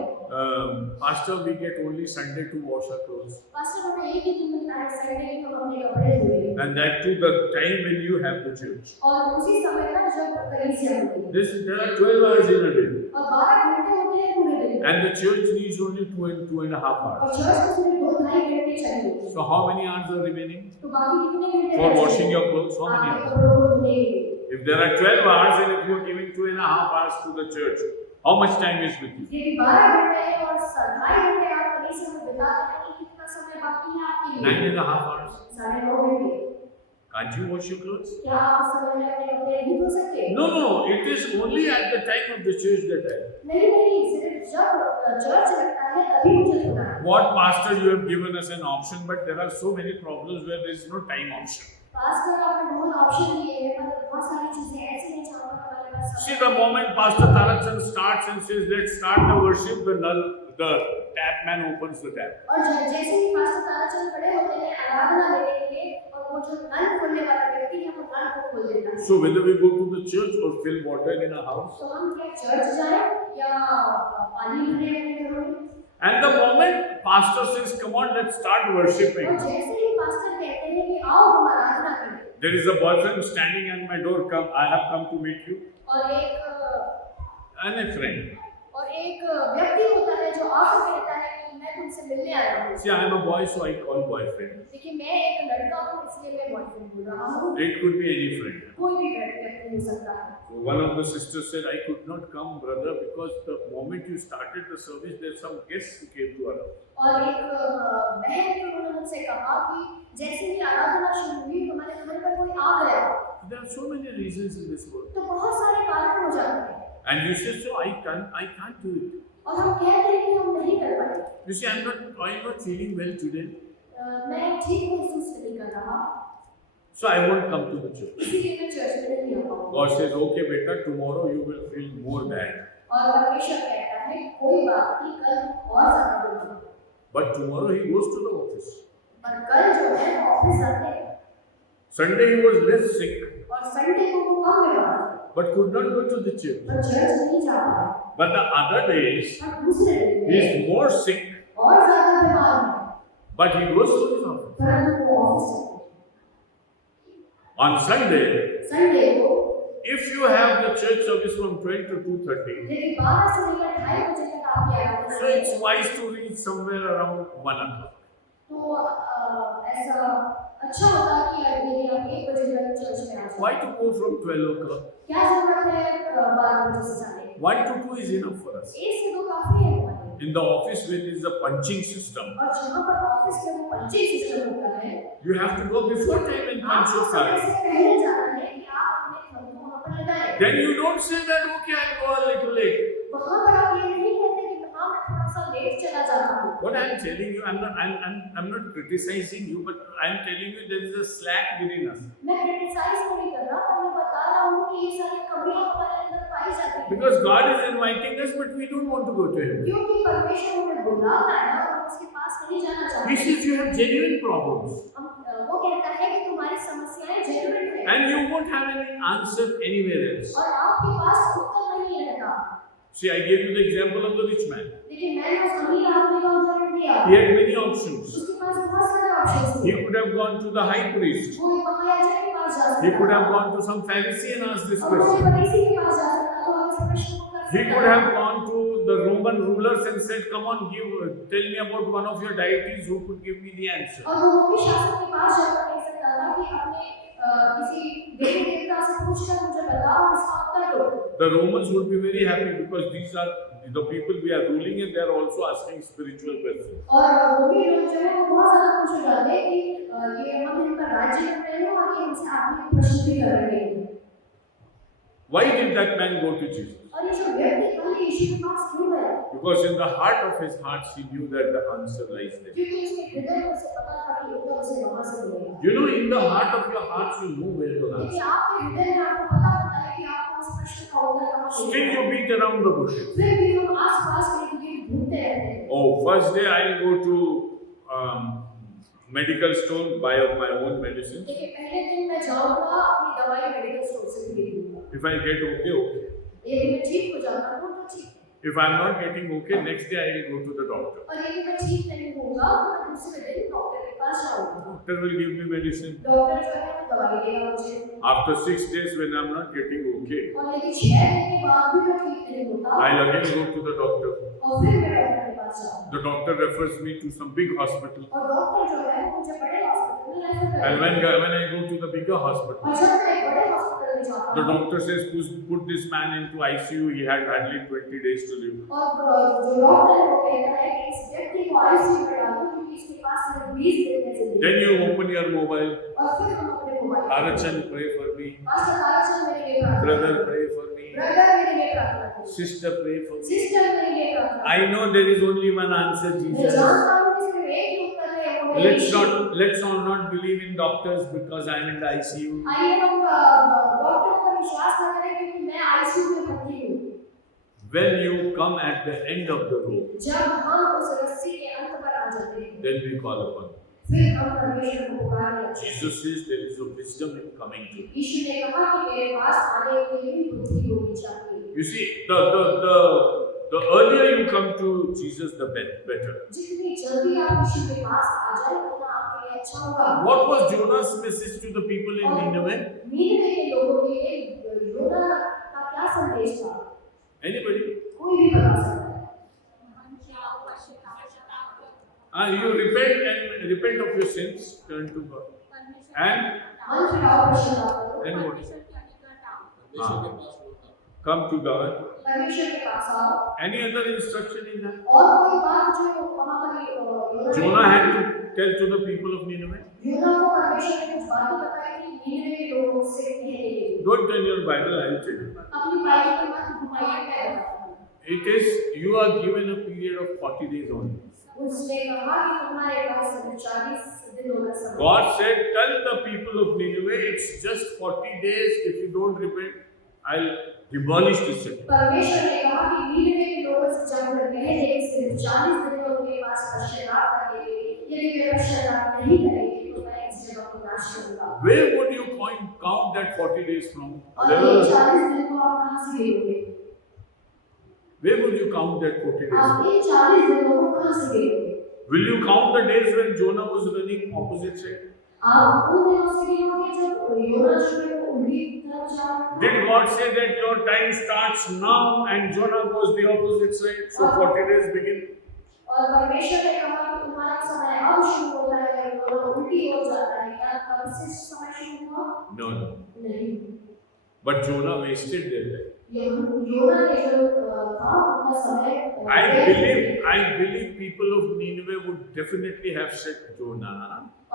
Pastor, we get only Sunday to wash our clothes. Pastor हमें एक ही दिन मिलता है संडे को हम अपने कपड़े धोए And that too the time when you have the church. और उसी समय पर जब कलीसिया होती है There are 12 hours in a day. और 12 घंटे होते हैं पूरे दिन And the church needs only 2.5 hours. और चर्च को सिर्फ 2-2.5 घंटे चाहिए So how many hours are remaining? तो बाकी कितने घंटे For बचे? washing your clothes, how many आपके hours? कपड़ों को धोने के लिए If there are 12 hours and if you are giving 2.5 hours to the church, how much time is with you? यदि 12 घंटे और 2.5 घंटे आप कलीसिया में बिताते हैं तो कितना समय बाकी है आपके लिए 9.5 hours. 9.5 घंटे Can't you wash your clothes? क्या आप उस समय में अपने कपड़े नहीं धो सकते No, it is only at the time of the church that I. नहीं सिर्फ जब चर्च लगता है तभी मुझे धोना है What pastor you have given us an option, but there are so many problems where there is no time option. Pastor आपने बहुत ऑप्शन दिए हैं पर बहुत सारी चीजें ऐसी हैं जहाँ पर हमारे पास See, the moment Pastor Tarakchand starts and says, let's start the worship, the tap man opens the tap. और जैसे ही पास्टर ताराचंद खड़े होते हैं आराधना देने के लिए और वो जो नल खोलने वाला व्यक्ति है वो नल को खोल देता है So whether we go to the church or fill water in a house, तो हम क्या चर्च जाएं या पानी भरे अपने घरों में and the moment pastor says, come on, let's start और worshiping, जैसे ही पास्टर कहते हैं कि आओ हम आराधना करें there is a boyfriend standing at my door, come, I have come to meet you, और and a friend. एक व्यक्ति होता है जो आकर कहता है कि मैं तुमसे मिलने आया हूँ See, I am a boy, so I call boyfriend. देखिए मैं एक लड़का हूँ इसलिए मैं बॉयफ्रेंड बोल रहा हूँ It could be any friend. कोई भी व्यक्ति हो सकता है So one of the sisters said, I could not come, brother, because the moment you started the service, there's some guests who came to our house. और एक बहन ने उन्होंने मुझसे कहा कि जैसे ही आराधना शुरू हुई हमारे घर पर कोई आ गया There are so many reasons in this world. तो बहुत सारे कारण हो जाते हैं And you say, so I can't do it. और हम कहते हैं कि हम नहीं कर पाए You see, I'm not feeling well today, मैं ठीक महसूस नहीं कर रहा so I won't come to the church. इसीलिए मैं चर्च में नहीं आ पाऊंगा God says, okay, beta, tomorrow you will feel more bad. और परमेश्वर कहता है कोई बात नहीं कल और ज्यादा होगा But tomorrow he goes to the office. पर कल जो है ऑफिस जाते हैं Sunday he was less sick, और संडे को वो कम बीमार थे but could not go to the church. पर चर्च नहीं जा पाए But the other days, और दूसरे दिन he में is more sick, और ज्यादा बीमार है but he goes to his office. परंतु वो ऑफिस जाते On Sunday, हैं संडे को if you have the church service from 12 to 2:30, यदि 12 से लेकर 2:30 बजे तक आपकी आराधना so है it's wise to reach somewhere around 1 o'clock. तो ऐसा अच्छा होता कि यदि आप 1 बजे तक चर्च में आ जाए Why to go from 12 o'clock? क्या जरूरत है 12 बजे से जाने 1 to 2 is enough for us. 1 से 2 काफी है हमारे लिए। In the office where there is a punching system, और जहाँ पर ऑफिस में वो पंचिंग सिस्टम होता है you have to go before time and punch your समय card. से पहले जाना है कि आप अपने थंब को वहाँ पर लगाएं Then you don't say that, okay, I'll go a little late. वहाँ पर आप ये नहीं कहते कि हाँ मैं थोड़ा सा लेट चला जाता हूँ What I'm telling you, I'm not criticizing you, but I'm telling you there is a slack within us. मैं क्रिटिसाइज नहीं कर रहा पर मैं बता रहा हूँ कि ये सारी कमियां हमारे अंदर पाई जाती हैं Because God is inviting us, but we don't want to go to Him. क्योंकि परमेश्वर हमें बुला रहा है और हम उसके पास नहीं जाना He चाहते says you have genuine problems, वो कहता है कि तुम्हारी समस्याएं जेन्युइन है and you won't have any answer anywhere else. और आपके पास उत्तर नहीं रहता See, I gave you the example of the rich man. लेकिन मैंने उस अमीर आदमी का उदाहरण दिया He had many options. उसके पास बहुत सारे ऑप्शंस He थे could have gone to the high priest. वो एक महायाजक के पास जा He सकता could have था gone to some Pharisee and asked this और वो question. फरीसी के पास जा सकता था और इस प्रश्न को कर He सकता could था have gone to the Roman rulers and said, come on, tell me about one of your deities who could give me the answer. और वो रोमी शासक के पास जाकर कह सकता था कि अपने किसी देवी देवता से पूछकर मुझे बताओ इसका उत्तर दो The Romans would be very happy because these are the people we are ruling and they are also asking spiritual questions. और रोमी लोग जो है वो बहुत ज्यादा खुश हो जाते हैं कि ये हम इनका राज्य कर रहे हैं और ये हमसे आत्मिक प्रश्न भी कर रहे हैं Why did that man go to Jesus? और ये जो व्यक्ति कल यीशु के पास क्यों गया Because in the heart of his heart, he knew that the answer lies there. क्योंकि उसके हृदय में उसे पता था कि उत्तर उसे वहां से मिलेगा You know, in the heart of your heart, you know where to लेकिन answer. आपके हृदय में आपको पता होता है कि आपको उस प्रश्न का उत्तर कहाँ Still, मिलेगा you beat around the bushes. फिर भी हम आस-पास कहीं ढूंढते रहते हैं Oh, first day I'll go to medical store, buy up my own medicine. देखिए पहले दिन मैं जाऊंगा अपनी दवाई मेडिकल स्टोर से खरीदूंगा If I get okay, okay. यदि मैं ठीक हो जाता हूँ तो ठीक है If I'm not getting okay, next day I will go to the doctor. और यदि मैं ठीक नहीं होगा तो मैं दूसरे दिन डॉक्टर के पास जाऊंगा। Doctor will give me medicine. Doctor जो है वो दवाई देगा मुझे। After 6 days when I'm not getting okay, और यदि 6 दिन के बाद भी मैं ठीक नहीं होता, I'll again go to the doctor. और फिर मैं डॉक्टर के पास जाऊंगा। The doctor refers me to some big hospital. और डॉक्टर जो है वो मुझे बड़े हॉस्पिटल में रेफर And करेगा। when I go to the bigger hospital, और जब मैं एक बड़े हॉस्पिटल में जाता the हूँ, doctor says, put this man into ICU. He had hardly 20 days to live. और जो डॉक्टर है वो कहता है कि इस व्यक्ति को आईसीयू में डालो क्योंकि इसके पास सिर्फ 20 दिन है जिंदगी। Then you open your mobile. और फिर हम अपने mobile Arachan, pray for me. Master Tarachand मेरे लिए प्रार्थना Brother, करें। pray for me. ब्रदर मेरे लिए प्रार्थना करें। Sister, pray for me. Sister मेरे लिए प्रार्थना करें। I know there is only one answer, मैं Jesus. जानता हूँ कि सिर्फ एक ही उत्तर है वो है यीशु। Let's not believe in doctors because I'm in the ICU. आइए हम डॉक्टर पर विश्वास न करें क्योंकि मैं आईसीयू में भर्ती हूँ। When you come at the end of the rope, जब हम उस रस्सी के अंत पर आ जाते हैं, then we call upon Him. फिर हम परमेश्वर को पुकारने लगते हैं। Jesus says there is a wisdom in coming to Him. यीशु ने कहा कि मेरे पास आने के लिए भी बुद्धि होनी चाहिए। You see, the earlier you come to Jesus, the better. जितनी जल्दी आप यीशु के पास आ जाए उतना आपके लिए अच्छा होगा। What was Jonah's message to the people in Nineveh? नीनवे के लोगों के लिए योना का क्या संदेश था? Anybody? कोई भी बता सकता है। You repent of your sins, turn to God, and मन फिराओ पश्चाताप करो। then what? परमेश्वर के पास होता Come to God. परमेश्वर के पास आओ। Any other instruction in that? और कोई बात जो वहाँ पर Jonah had to tell to the people of Nineveh. योना को परमेश्वर ने कुछ बातें बताई थी नीनवे के लोगों से कहने के लिए। Don't turn your Bible, I will tell you. अपनी बाइबल को मत घुमाइए, मैं बताता हूँ। It is, you are given a period of 40 days only. उसने कहा कि तुम्हारे पास 40 दिनों का समय। God said, tell the people of Nineveh, it's just 40 days. If you don't repent, I'll demolish this city. परमेश्वर ने कहा कि नीनवे के लोगों से जब मैं कहे कि सिर्फ 40 दिन में उनके पास पश्चाताप करने के लिए, यदि वे पश्चाताप नहीं करेंगे तो मैं इस जगह को नाश करूंगा। Where would you count that 40 days from? और ये 40 दिन को आप कहाँ से लेंगे? Where would you count that 40 days? आप इन 40 दिनों को कहाँ से लेंगे? Will you count the days when Jonah was running opposite side? आप उन दिनों से गिनोगे जब योना जो है वो उल्टी तरफ जा रहा है। Did God say that your time starts now and Jonah goes the opposite side? So 40 days begin. और परमेश्वर ने कहा कि तुम्हारा समय अब शुरू होता है, योना उल्टी हो जाता है, क्या कब से समय शुरू हुआ? No. नहीं। But Jonah wasted their time. योना ने जो था उनका समय I believe people of Nineveh would definitely have said Jonah.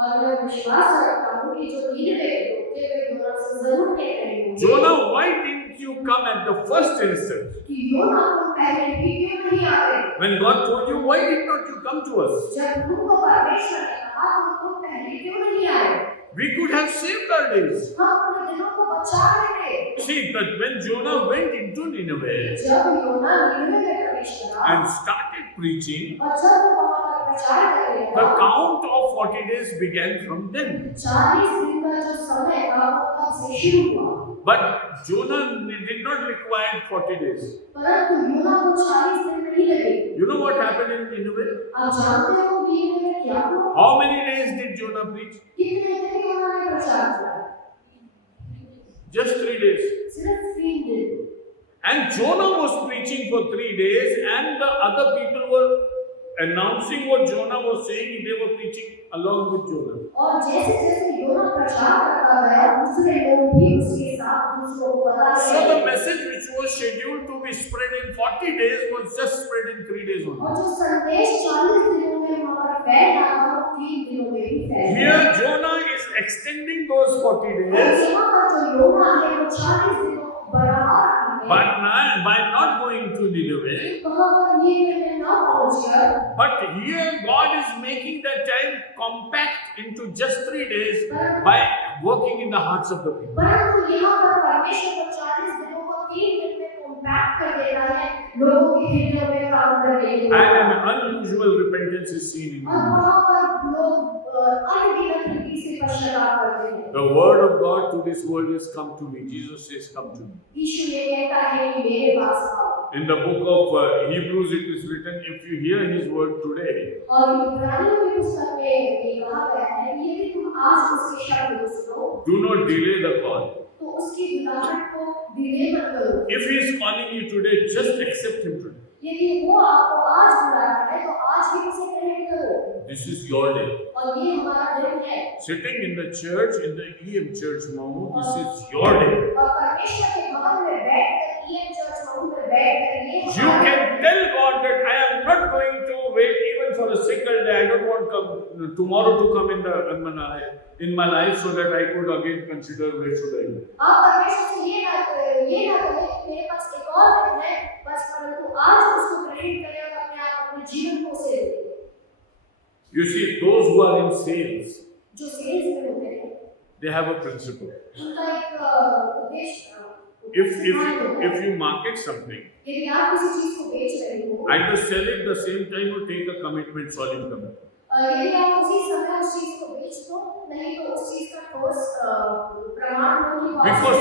और मैं विश्वास करता हूँ कि जो नीनवे के लोग थे वे योना से जरूर कह रहे होंगे Jonah, why didn't you come at the first instance? कि योना तुम पहले भी क्यों नहीं आए? When God told you, why did not you come to us? जब तुमको परमेश्वर ने कहा तुम पहले क्यों नहीं आए? We could have saved our days. हम अपने दिनों को बचा लेते। See, that when Jonah went into Nineveh जब योना नीनवे में प्रवेश करा and started preaching, और जब वो वहाँ पर प्रचार करने the लगा, count of 40 days began from then. 40 दिन का जो समय था वो तब से शुरू हुआ। But Jonah did not require 40 days. परंतु योना को 40 दिन नहीं लगे। You know what happened in Nineveh? आप जानते हो कि नीनवे में क्या हुआ? How many days did Jonah preach? कितने दिन योना ने प्रचार किया? Just 3 days. सिर्फ 3 दिन। And Jonah was preaching for 3 days, and the other people were announcing what Jonah was saying. They were preaching along with Jonah. और जैसे जैसे योना प्रचार करता गया, दूसरे लोग भी उसके साथ दूसरों को बता So रहे the थे। message which was scheduled to be spread in 40 days was just spread in 3 days only. और जो संदेश 40 दिनों में वहाँ पर फैला था, वो 3 दिनों में भी फैल गया। Here Jonah is extending those 40 और days, यहाँ पर जो योना है वो 40 दिनों को बढ़ा रहा है। but by not going to Nineveh. वहाँ पर नीनवे में न पहुँचकर, But here God is making that time compact into just 3 days by working in the hearts of the people. परंतु यहाँ पर परमेश्वर को 40 दिनों को 3 दिन में कॉम्पैक्ट कर देता है, लोगों के हृदय में काम करने के लिए। And an unusual repentance is seen in और Nineveh. वहाँ पर लोग अनगिनत रीति से पश्चाताप करते हैं। The word of God to this world has come to me. Jesus says, come to me. यीशु ये कहता है कि मेरे पास आओ। In the book of Hebrews, it is written, if you hear his word today, और इब्रानियों की पुस्तक में ये कहा गया है कि यदि तुम आज उसके शब्द को सुनो do not delay the call. तो उसकी बुलाहट को डिले मत करो। If he is calling you today, just accept him today. यदि वो आपको आज बुला रहा है तो आज ही उसे ग्रहण करो This is your day. और ये हमारा दिन है। Sitting in the church, in the EM church, Mamu, this is your day. और परमेश्वर के भवन में बैठकर ईएम चर्च माहौल में बैठकर ये You can tell God that I am not going to wait even for a single day. I don't want tomorrow to come in my life so that I could again consider where should I go. आप परमेश्वर से ये ना करें कि मेरे पास एक और दिन है बस परंतु आज उसको ग्रहण करें और अपने जीवन को उसे दें। You see, those who are in sales, जो सेल्स में होते हैं they have a principle. उनका एक उद्देश्य If you market something, यदि आप किसी चीज को बेच रहे हो either sell it the same time or take a commitment, solemn commitment. यदि आप उसी समय उस चीज को बेच दो नहीं तो उस चीज का ठोस प्रमाण हो कि Because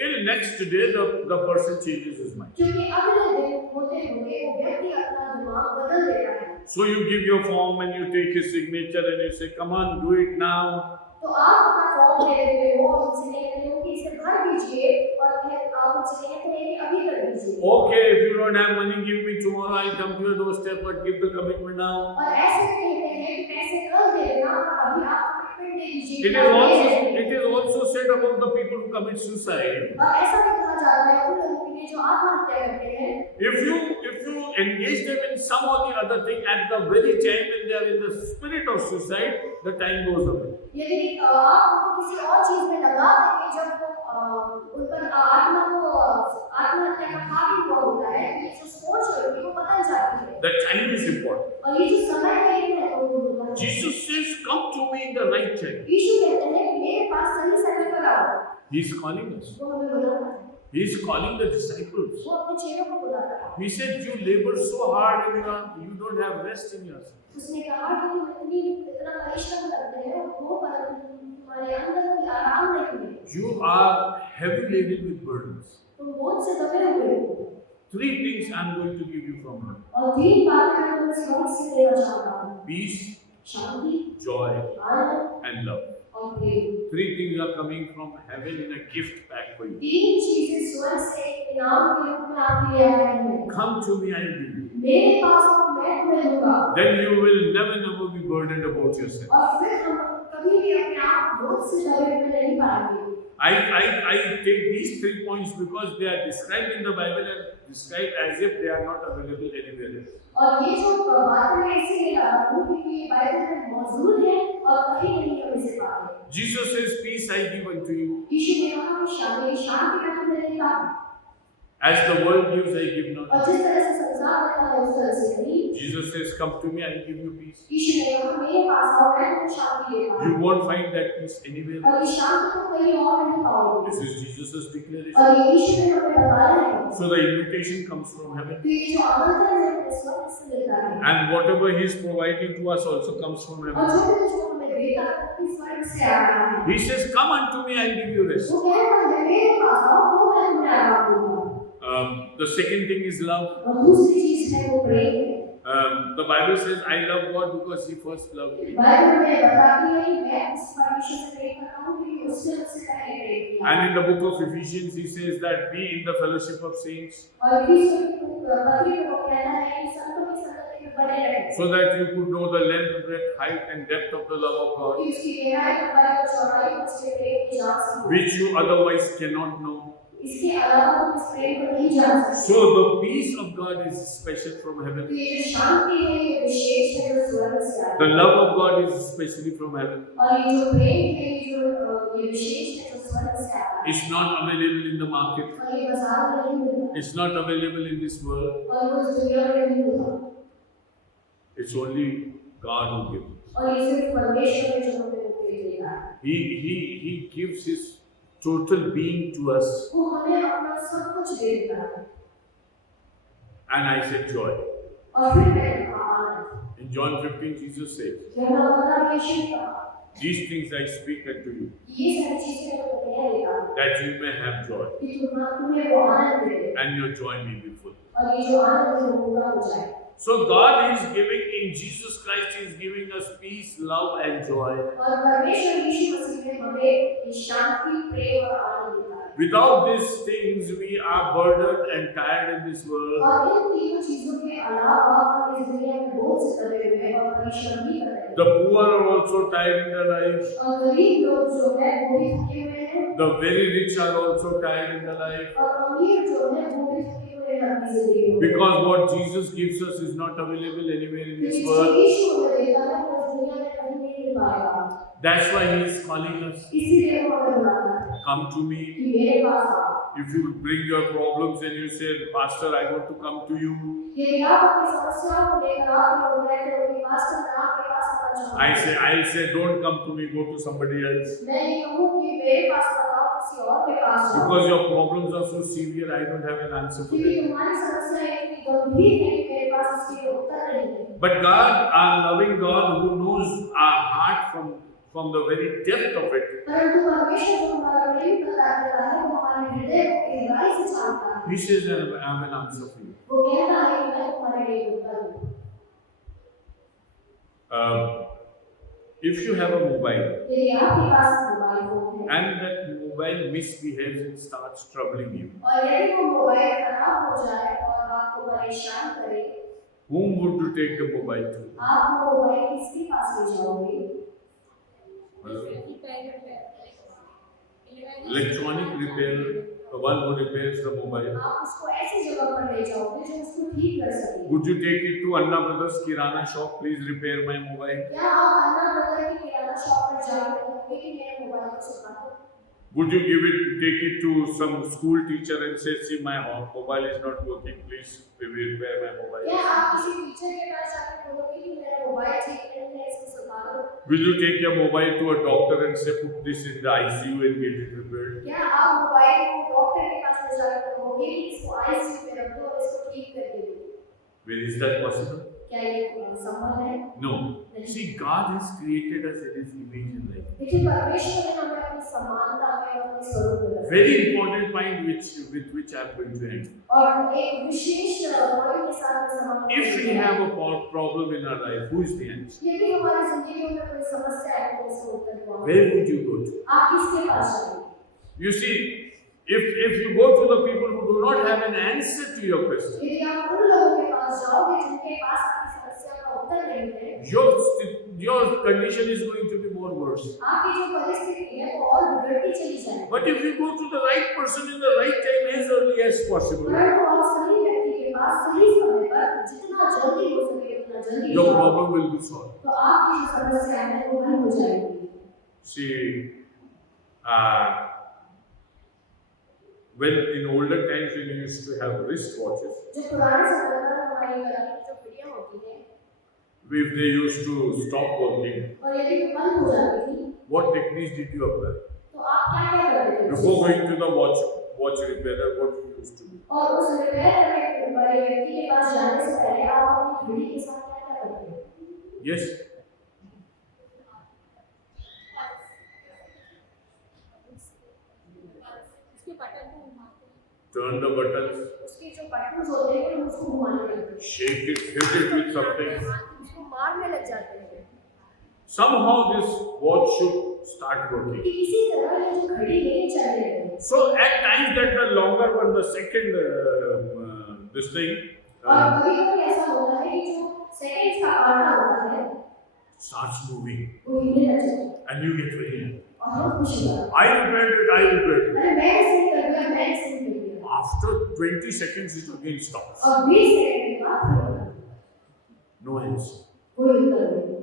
till next day the person changes his mind. क्योंकि अगले दिन होते हुए वो व्यक्ति अपना दिमाग बदल देता है। So you give your form and you take his signature and you say, come on, do it now. तो आप अपना फॉर्म दे देते हो और उनसे कहते हो कि इसे भर दीजिए और फिर आप उनसे कहते हैं कि अभी कर दीजिए। Okay, if you don't have money, give me tomorrow. I'll come to your doorstep, but give the commitment now. और ऐसे कहते हैं कि पैसे कल दे देना और अभी आप कमिटमेंट दे दीजिए। It is also said about the people who commit suicide. और ऐसा भी कहा जाता है उन लोगों के लिए जो आत्महत्या करते हैं। If you engage them in some or the other thing at the very time when they are in the spirit of suicide, the time goes away. यदि आप उनको किसी और चीज में लगा देंगे जब वो उन पर आत्महत्या का हावी हुआ होता है ये जो सोच होती है वो बदल जाती है। The time is important. और ये जो समय है ये महत्वपूर्ण होता है। Jesus says, come to me in the right time. यीशु कहते हैं कि मेरे पास सही समय पर आओ। He is calling us. वो हमें बुलाता है। He is calling the disciples. वो अपने चेलों को बुलाता है। He said, you labor so hard and you don't have rest in yourself. उसने कहा कि तुम इतना परिश्रम करते हैं वो परंतु तुम्हारे अंदर कोई आराम नहीं है। You are heavy laden with burdens. तुम बहुत से दबे हुए हो। 3 things I am going to give you from her. और 3 बातें मैं तुम्हें समझ से देना चाहता हूँ। Peace, शांति, joy, आनंद and love. और प्रेम। 3 things are coming from heaven in a gift pack for you. 3 चीजें स्वर्ग से इनाम के रूप में आपके लिए आई हैं। Come to me, I will give you. मेरे पास आओ मैं तुम्हें दूंगा। Then you will never be burdened about yourself. और फिर हम कभी भी अपने आप बोझ से दबे हुए नहीं पाएंगे। I take these 3 points because they are described in the Bible and described as if they are not available anywhere else. और ये जो बातें मैं इसलिए ला रहा हूँ क्योंकि ये बाइबल में मौजूद है और कहीं नहीं हम इसे पाते। Jesus says, peace I give unto you. यीशु ने कहा कि शांति मैं तुम्हें देता हूँ। As the world gives, I give not. और जिस तरह से संसार देता है उस तरह से नहीं। Jesus says, come to me, I will give you peace. यीशु ने कहा मेरे पास आओ मैं तुम्हें शांति देता हूँ। You won't find that peace anywhere. और ये शांति तुम कहीं और नहीं पाओगे। This is Jesus' declaration. और ये यीशु ने हमें बताया है। So the invitation comes from heaven. तो ये जो आमंत्रण है वो स्वर्ग से मिलता है। And whatever He is providing to us also comes from और heaven. जो कुछ वो हमें देता है वो भी स्वर्ग से आ रहा है। He says, come unto me, I will give you rest. वो कहता है मेरे पास आओ तो मैं तुम्हें आराम दूंगा। The second thing is love. और दूसरी चीज है वो प्रेम है। The Bible says, I love God because He first loved me. Bible में बताती है कि मैं उस परमेश्वर से प्रेम करता हूँ क्योंकि उसने मुझसे पहले प्रेम किया। And in the book of Ephesians, He says that be in the fellowship of saints, और फिर पत्री में वो कहता है कि संतों की संगति में बने रहें। so that you could know the length, breadth, height, and depth of the love of God, कि उसकी गहराई, लंबाई और चौड़ाई और उसके प्रेम की जान सको। which you otherwise cannot know. इसके अलावा तुम इस प्रेम को नहीं जान सकते। So the peace of God is special from तो heaven. ये जो शांति है ये विशेष है जो स्वर्ग से आती The है। love of God is especially from heaven. और ये जो प्रेम है ये विशेष है जो स्वर्ग से आता है। It's not available in the market. और ये बाजार में नहीं मिलता। It's not available in this world. और ये उस दुनिया में नहीं मिलता। It's only God who gives. और ये सिर्फ परमेश्वर है जो हमें देता है। He gives His total being to us. वो हमें अपना सब कुछ दे देता है। And I said joy. और फिर मैंने कहा आनंद। In John 15, Jesus says, यहाँ हमारा यीशु ने कहा these things I speak unto you, ये सारी चीजें मैं तुम्हें देता हूँ that you may have joy, कि तुम्हें वो आनंद दे and your joy may be full. और और ये जो आनंद है वो पूरा हो जाए। So God is giving, in Jesus Christ, He is giving us peace, love and joy. और परमेश्वर यीशु मसीह में हमें ये शांति, प्रेम और आनंद देता है। Without these things, we are burdened and tired in this world. और इन तीनों चीजों के अलावा हम इस दुनिया में बहुत से करे हुए हैं और परिश्रम भी कर रहे हैं। The poor are also tired in their lives. और गरीब लोग जो है वो भी थके हुए हैं। The very rich are also tired in their life. और अमीर जो है वो भी थके हुए हैं अपनी जिंदगी में। Because what Jesus gives us is not available anywhere in this क्योंकि world. जो यीशु हमें देता है वो इस दुनिया में कहीं नहीं मिल पाएगा। That's why He is calling us. इसीलिए वो हमें बुलाता है Come to me. कि मेरे पास आओ। If you bring your problems and you say, Pastor, I want to come to you. यदि आप अपनी समस्याओं को लेकर आते हो बैठे हो कि पास्टर मैं आपके पास आना चाहता हूँ। I say, don't come to me, go to somebody else. मैं ये कहूँ कि मेरे पास मत आओ, किसी और के पास जाओ। Because your problems are so severe, I don't have an answer for क्योंकि them. तुम्हारी समस्या इतनी गंभीर है कि मेरे पास इसके उत्तर नहीं है। But God, our loving God, who knows our heart from the very depth of it, परंतु परमेश्वर जो हमारा प्रेम करता है वो हमारे हृदय को गहराई से जानता है। He says, I have an answer for you. वो कहता है कि मैं तुम्हारे लिए उत्तर दूँ। If you have a mobile यदि आपके पास मोबाइल फोन है and that mobile misbehaves and starts troubling you, और यदि वो मोबाइल खराब हो जाए और आपको परेशान करे, whom would you take the mobile to? आप वो मोबाइल किसके पास ले जाओगे? Electronic repair, the one who repairs the mobile. आप उसको ऐसी जगह पर ले जाओगे जो उसको ठीक कर सके। Would you take it to Anna Brothers Kirana shop? Please repair my mobile. क्या आप अन्ना ब्रदर की किराना शॉप पर जाकर कहोगे कि मेरे मोबाइल को सुधार दो? Would you take it to some school teacher and say, see, my mobile is not working, please repair my mobile? क्या आप किसी टीचर के पास जाकर कहोगे कि मेरा मोबाइल ठीक नहीं है, इसको सुधारो? Will you take your mobile to a doctor and say, put this in the ICU and get it repaired? क्या आप मोबाइल को डॉक्टर के पास ले जाकर कहोगे कि इसको आईसीयू में रख दो और इसको ठीक कर दो? Well, is that possible? क्या ये संभव है? No. See, God has created us in His image and likeness. लेकिन परमेश्वर ने हमें अपनी समानता में अपने स्वरूप में रखा। Very important point with which I am going to end. और एक विशेष पॉइंट के साथ मैं समाप्त If we have a problem in our life, who is the answer? यदि हमारी जिंदगी में कोई समस्या है तो उसका उत्तर कौन है? Where would you go to? आप किसके पास जाएंगे? You see, if you go to the people who do not have an answer to your question, यदि आप उन लोगों के पास जाओगे जिनके पास आपकी समस्या का उत्तर नहीं है, your condition is going to be more worse. आपकी जो परिस्थिति है वो और बिगड़ती चली जाएगी। But if you go to the right person in the right time as early as possible, परंतु आप सही व्यक्ति के पास सही समय पर जितना जल्दी हो सके उतना जल्दी your जाओ, problem will be solved. तो आपकी जो समस्या है वो हल हो जाएगी। See, when in older times when you used to have wristwatches, जो पुराने समय पर हमारी गला की जो घड़ियां होती हैं if they used to stop working, और यदि वो बंद हो जाती थी what techniques did you apply? तो आप क्या करते थे? Before going to the watch repairer, what you used to do? और उस रिपेयर करने वाले व्यक्ति के पास जाने से पहले आप अपनी घड़ी के साथ क्या करते थे? Yes. Turn the buttons, उसके जो बटन्स होते हैं हम उसको घुमाने लगते हैं, shake it, hit it with something. उसको मारने लग जाते हैं Somehow this watch should start working. कि किसी तरह ये जो घड़ी है ये चलने लगे। So at times that the longer one, the second this thing और कभी-कभी ऐसा होता है कि जो सेकंड्स का कांटा होता है starts moving वो हिलने लग जाता है and you get very angry. और हम खुश हो जाते I repaired it, I repaired it. हैं। अरे मैं ऐसे ही कर दिया, मैं ऐसे ही कर दिया। After 20 seconds it again stops. और 20 सेकंड के बाद फिर होता है, No answer. कोई उत्तर नहीं।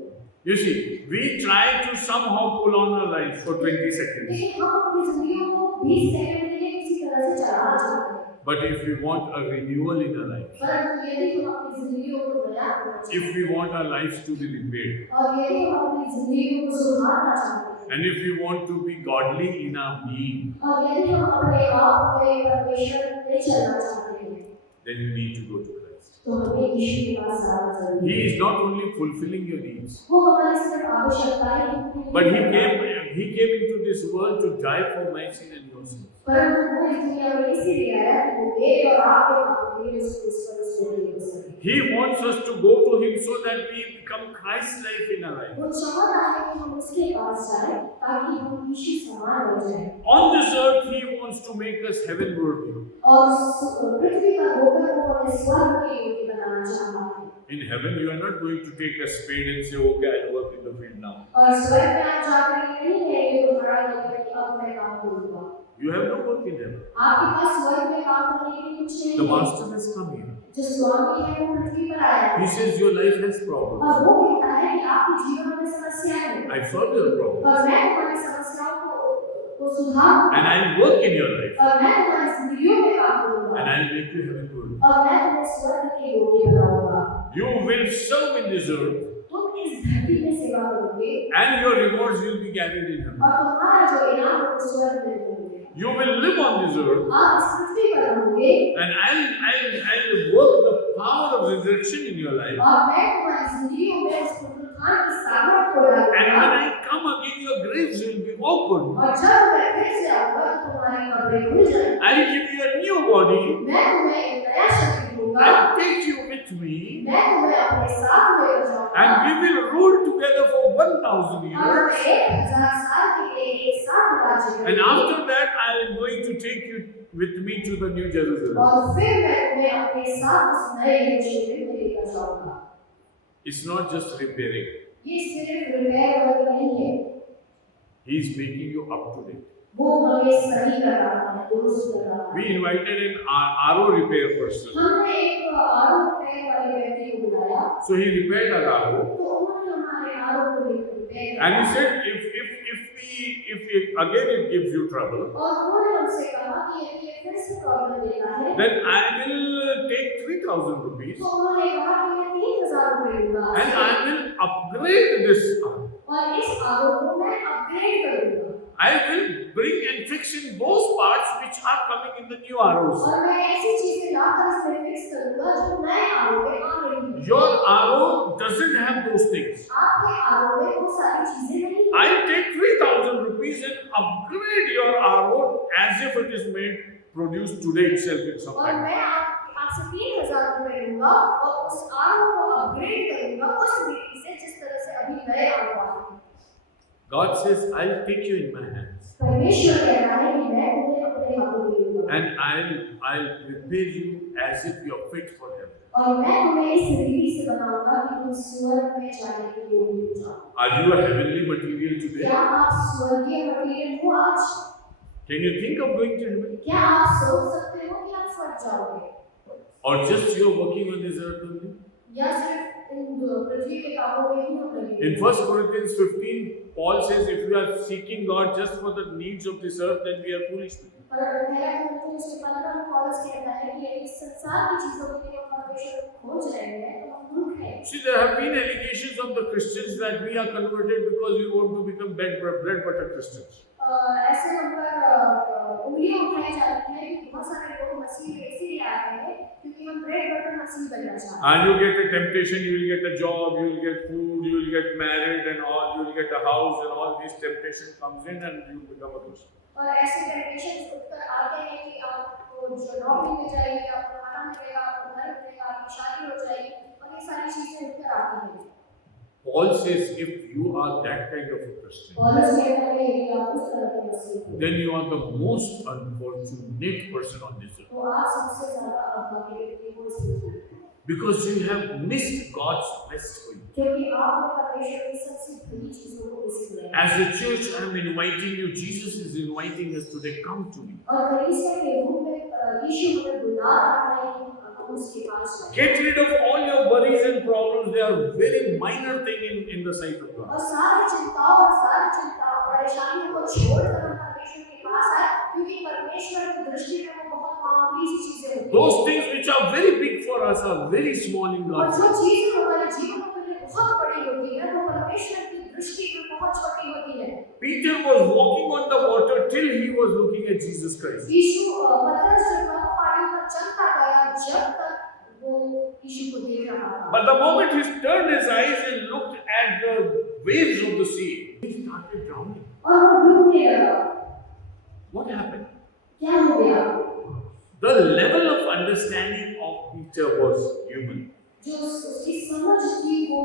You see, we try to somehow pull on our life for 20 seconds. लेकिन हम अपनी जिंदगी को 20 सेकंड के लिए किसी तरह से चलाना चाहते हैं। But if we want a renewal in our life, परंतु यदि हम अपनी जिंदगी को नया करना चाहते if we want our lives to be repaired, हैं और यदि हम अपनी जिंदगी को सुधारना चाहते हैं and if we want to be godly in our being, और यदि हम अपने आप में परमेश्वर में चलना चाहते हैं then you need to go to Christ. तो हमें यीशु के पास जाना जरूरी He है। is not only fulfilling your needs, वो हमारी सिर्फ आवश्यकताएं ही पूरी नहीं but करता, He came into this world to die for my sin and your sin. परंतु वो इस दुनिया में इसीलिए आया कि वो मेरे और आपके पाप के लिए उस पर उसको देख सके। He wants us to go to Him so that we become Christ-like in our life. वो चाहता है कि हम उसके पास जाएं ताकि हम यीशु समान हो जाएं। On this earth, He wants to make us heaven-worthy. और पृथ्वी पर होकर वो हमें स्वर्ग के योग्य बनाना चाहता है। In heaven, you are not going to take a spade and say, "Okay, I'll work in the field now." और स्वर्ग में आप जाकर ये नहीं कहेंगे तो खड़ा होकर कि अब मैं काम करूंगा। You have no work in heaven. आपके पास स्वर्ग में काम करने के लिए कुछ नहीं The है। Master has come here. जो स्वामी है वो पृथ्वी पर आया है। He says your life has problems. और वो कहता है कि आपके जीवन में समस्याएं हैं। I solve your problems. और मैं तुम्हारी समस्याओं को सुधारूंगा। And I'll work in your life. और मैं तुम्हारी जिंदगियों में काम करूंगा। And I'll make you heaven-worthy. और मैं तुम्हें स्वर्ग के योग्य बनाऊंगा। You will serve in this earth. तुम इस धरती में सेवा करोगे And your rewards will be carried in heaven. और तुम्हारा जो इनाम है वो स्वर्ग में होगा। You will live on this earth. आप इस पृथ्वी पर रहोगे And I'll work the power of resurrection in your life. और मैं तुम्हारी जिंदगियों में उस पुनरुत्थान की सामर्थ को And when डालूंगा। I come again, your graves will be open. और जब मैं फिर से आऊंगा तो तुम्हारी कब्रें खुल जाएंगी। I'll give you a new body. मैं तुम्हें एक नया शरीर दूंगा। I'll take you with me. मैं तुम्हें अपने साथ लेकर जाऊंगा। And we will rule together for 1,000 और years. 1000 साल के लिए एक साथ राज्य And करेंगे। after that, I am going to take you with me to the New Jerusalem. और फिर मैं तुम्हें अपने साथ उस नए यरूशलेम में लेकर जाऊंगा। It's not just repairing. ये सिर्फ रिपेयर वर्क नहीं है, He is making you up to date. वो हमें सही कर रहा है, दुरुस्त कर रहा है। We invited an RO repair person. हमने एक आरो रिपेयर वाले व्यक्ति को बुलाया, So he repaired our RO. तो उन्होंने हमारे आरो को रिपेयर And he किया। said, if again it gives you trouble, और उन्होंने हमसे कहा कि यदि ये फिर से प्रॉब्लम देता है, then I will take 3,000 rupees तो उन्होंने कहा कि मैं 3000 रुपए लूंगा and I will upgrade this RO. और इस आरो को मैं अपग्रेड करूंगा I will bring and fix in those parts which are coming in the new ROs. और मैं ऐसी चीजें लाकर इसमें फिक्स करूंगा जो नए आरो में आ रही हैं। Your RO doesn't have those things. आपके आरो में वो सारी चीजें नहीं हैं। I'll take 3,000 rupees and upgrade your RO as if it is made, produced today itself in some और time. मैं आपसे 3000 रुपए लूंगा और उस आरो को अपग्रेड करूंगा उस रीति से जिस तरह से अभी नए आरो आ रहे हैं। God says, I'll take you in my hands परमेश्वर कह रहा है कि मैं तुम्हें अपने हाथों में लूंगा and I'll prepare you as if you're fit for heaven. और मैं तुम्हें इस रीति से बनाऊंगा कि तुम स्वर्ग में जाने के योग्य हो जाओ। Are you a heavenly material today? क्या आप स्वर्गीय मटीरियल हो आज? Can you think of going to heaven? क्या आप सोच सकते हो कि आप स्वर्ग जाओगे? Or just you're working on this earth only? या सिर्फ इन पृथ्वी के कामों में ही हम लगे? In 1 Corinthians 15, Paul says, if you are seeking God just for the needs of this earth, then we are foolish people. और पहला कुरिन्थियों से 15 में पौलुस कहता है कि यदि संसार की चीजों के लिए हम परमेश्वर को खोज रहे हैं तो हम मूर्ख हैं। See, there have been allegations of the Christians that we are converted because we want to become bread butter Christians. ऐसे हम पर उंगलियां उठाई जाती हैं कि बहुत सारे लोग मसीह में इसीलिए आते हैं क्योंकि हम ब्रेड बटर मसीह बनना चाहते हैं। And you get a temptation, you will get a job, you will get food, you will get married and all, you will get a house and all these temptation comes in and you become a Christian. और ऐसे टेम्पटेशंस उत्तर आते हैं कि आपको जो नौकरी मिल जाएगी, आपको खाना मिलेगा, आपको घर मिलेगा, आपकी शादी हो जाएगी और ये सारी चीजें उत्तर आती हैं। Paul says, if you are that kind of a Christian, पौलुस कहता है कि आप उस तरह के मसीह हो then you are the most unfortunate person on this earth. तो आप सबसे ज्यादा अभागे व्यक्ति हो इस पृथ्वी पर। Because you have missed God's best for you. क्योंकि आपने परमेश्वर की सबसे बड़ी चीजों को मिस किया है। As a church, I am inviting you. Jesus is inviting us today. Come to me. और कलीसिया के रूप में यीशु हमें बुला रहा है कि हम उसके पास जाएं। Get rid of all your worries and problems. They are very minor thing in the sight of God. और सारी चिंताओं और सारी चिंता परेशानियों को छोड़कर हम परमेश्वर के पास आए क्योंकि परमेश्वर की दृष्टि में वो बहुत मामूली सी चीजें होती हैं। Those things which are very big for us are very small in और God's जो sight. चीजें हमारे जीवन के लिए बहुत बड़ी होती है वो परमेश्वर की दृष्टि में बहुत छोटी होती है। Peter was walking on the water till he was looking at Jesus Christ. यीशु पतरस जो था वो पानी पर चलता गया जब तक वो यीशु को देख रहा था। But the moment he turned his eyes and looked at the waves of the sea, he started drowning. और वो डूबने लगा। What happened? क्या हो गया? The level of understanding of Peter was human. जो उसकी समझ थी वो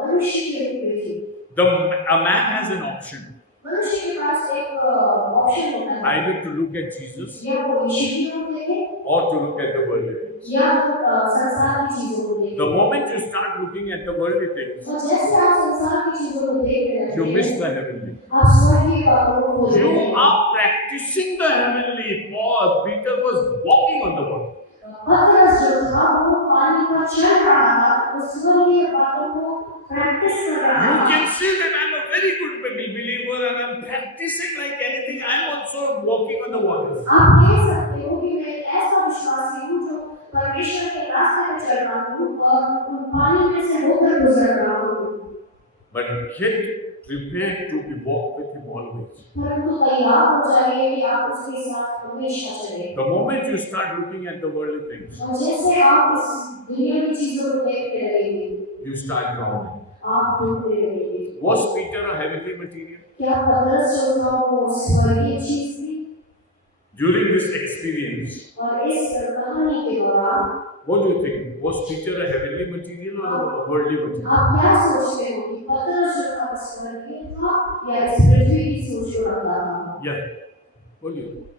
मनुष्य के रूप में थी। A man has an option. मनुष्य के पास एक ऑप्शन होता है, Either to look at Jesus या वो ईश्वर की ओर देखे or to look at the worldly things. या संसार की चीजों को देखे। The moment you start looking at the worldly things, और जैसे आप संसार की चीजों को देख रहे हैं, you miss the heavenly. आप स्वर्गीय बातों को भूल You रहे हैं। are practicing the heavenly. Peter was walking on the water. पतरस जो था वो पानी पर चल रहा था, वो स्वर्गीय बातों को प्रैक्टिस कर रहा You था। can say that I'm a very good believer and I'm practicing like anything. I'm also walking on the waters. आप कह सकते हो कि मैं एक ऐसा विश्वासी हूँ जो परमेश्वर के रास्ते में चल रहा हूँ और उन पानी में से होकर गुजर रहा हूँ। But get prepared to be walk with him always. परंतु तैयार हो जाइए कि आप उसके साथ हमेशा चलें। The moment you start looking at the worldly things, और जैसे आप इस दुनिया की चीजों को देखते रहेंगे, you start drowning. आप डूबने लगेंगे। Was Peter a heavenly material? क्या पतरस जो था वो स्वर्गीय चीज थी? During this experience, और इस कहानी के दौरान what do you think? Was Peter a heavenly material or a worldly material? आप क्या सोचते हो कि पतरस जो था स्वर्गीय था या इस पृथ्वी की सोच को रखता था? Yeah. What do you think?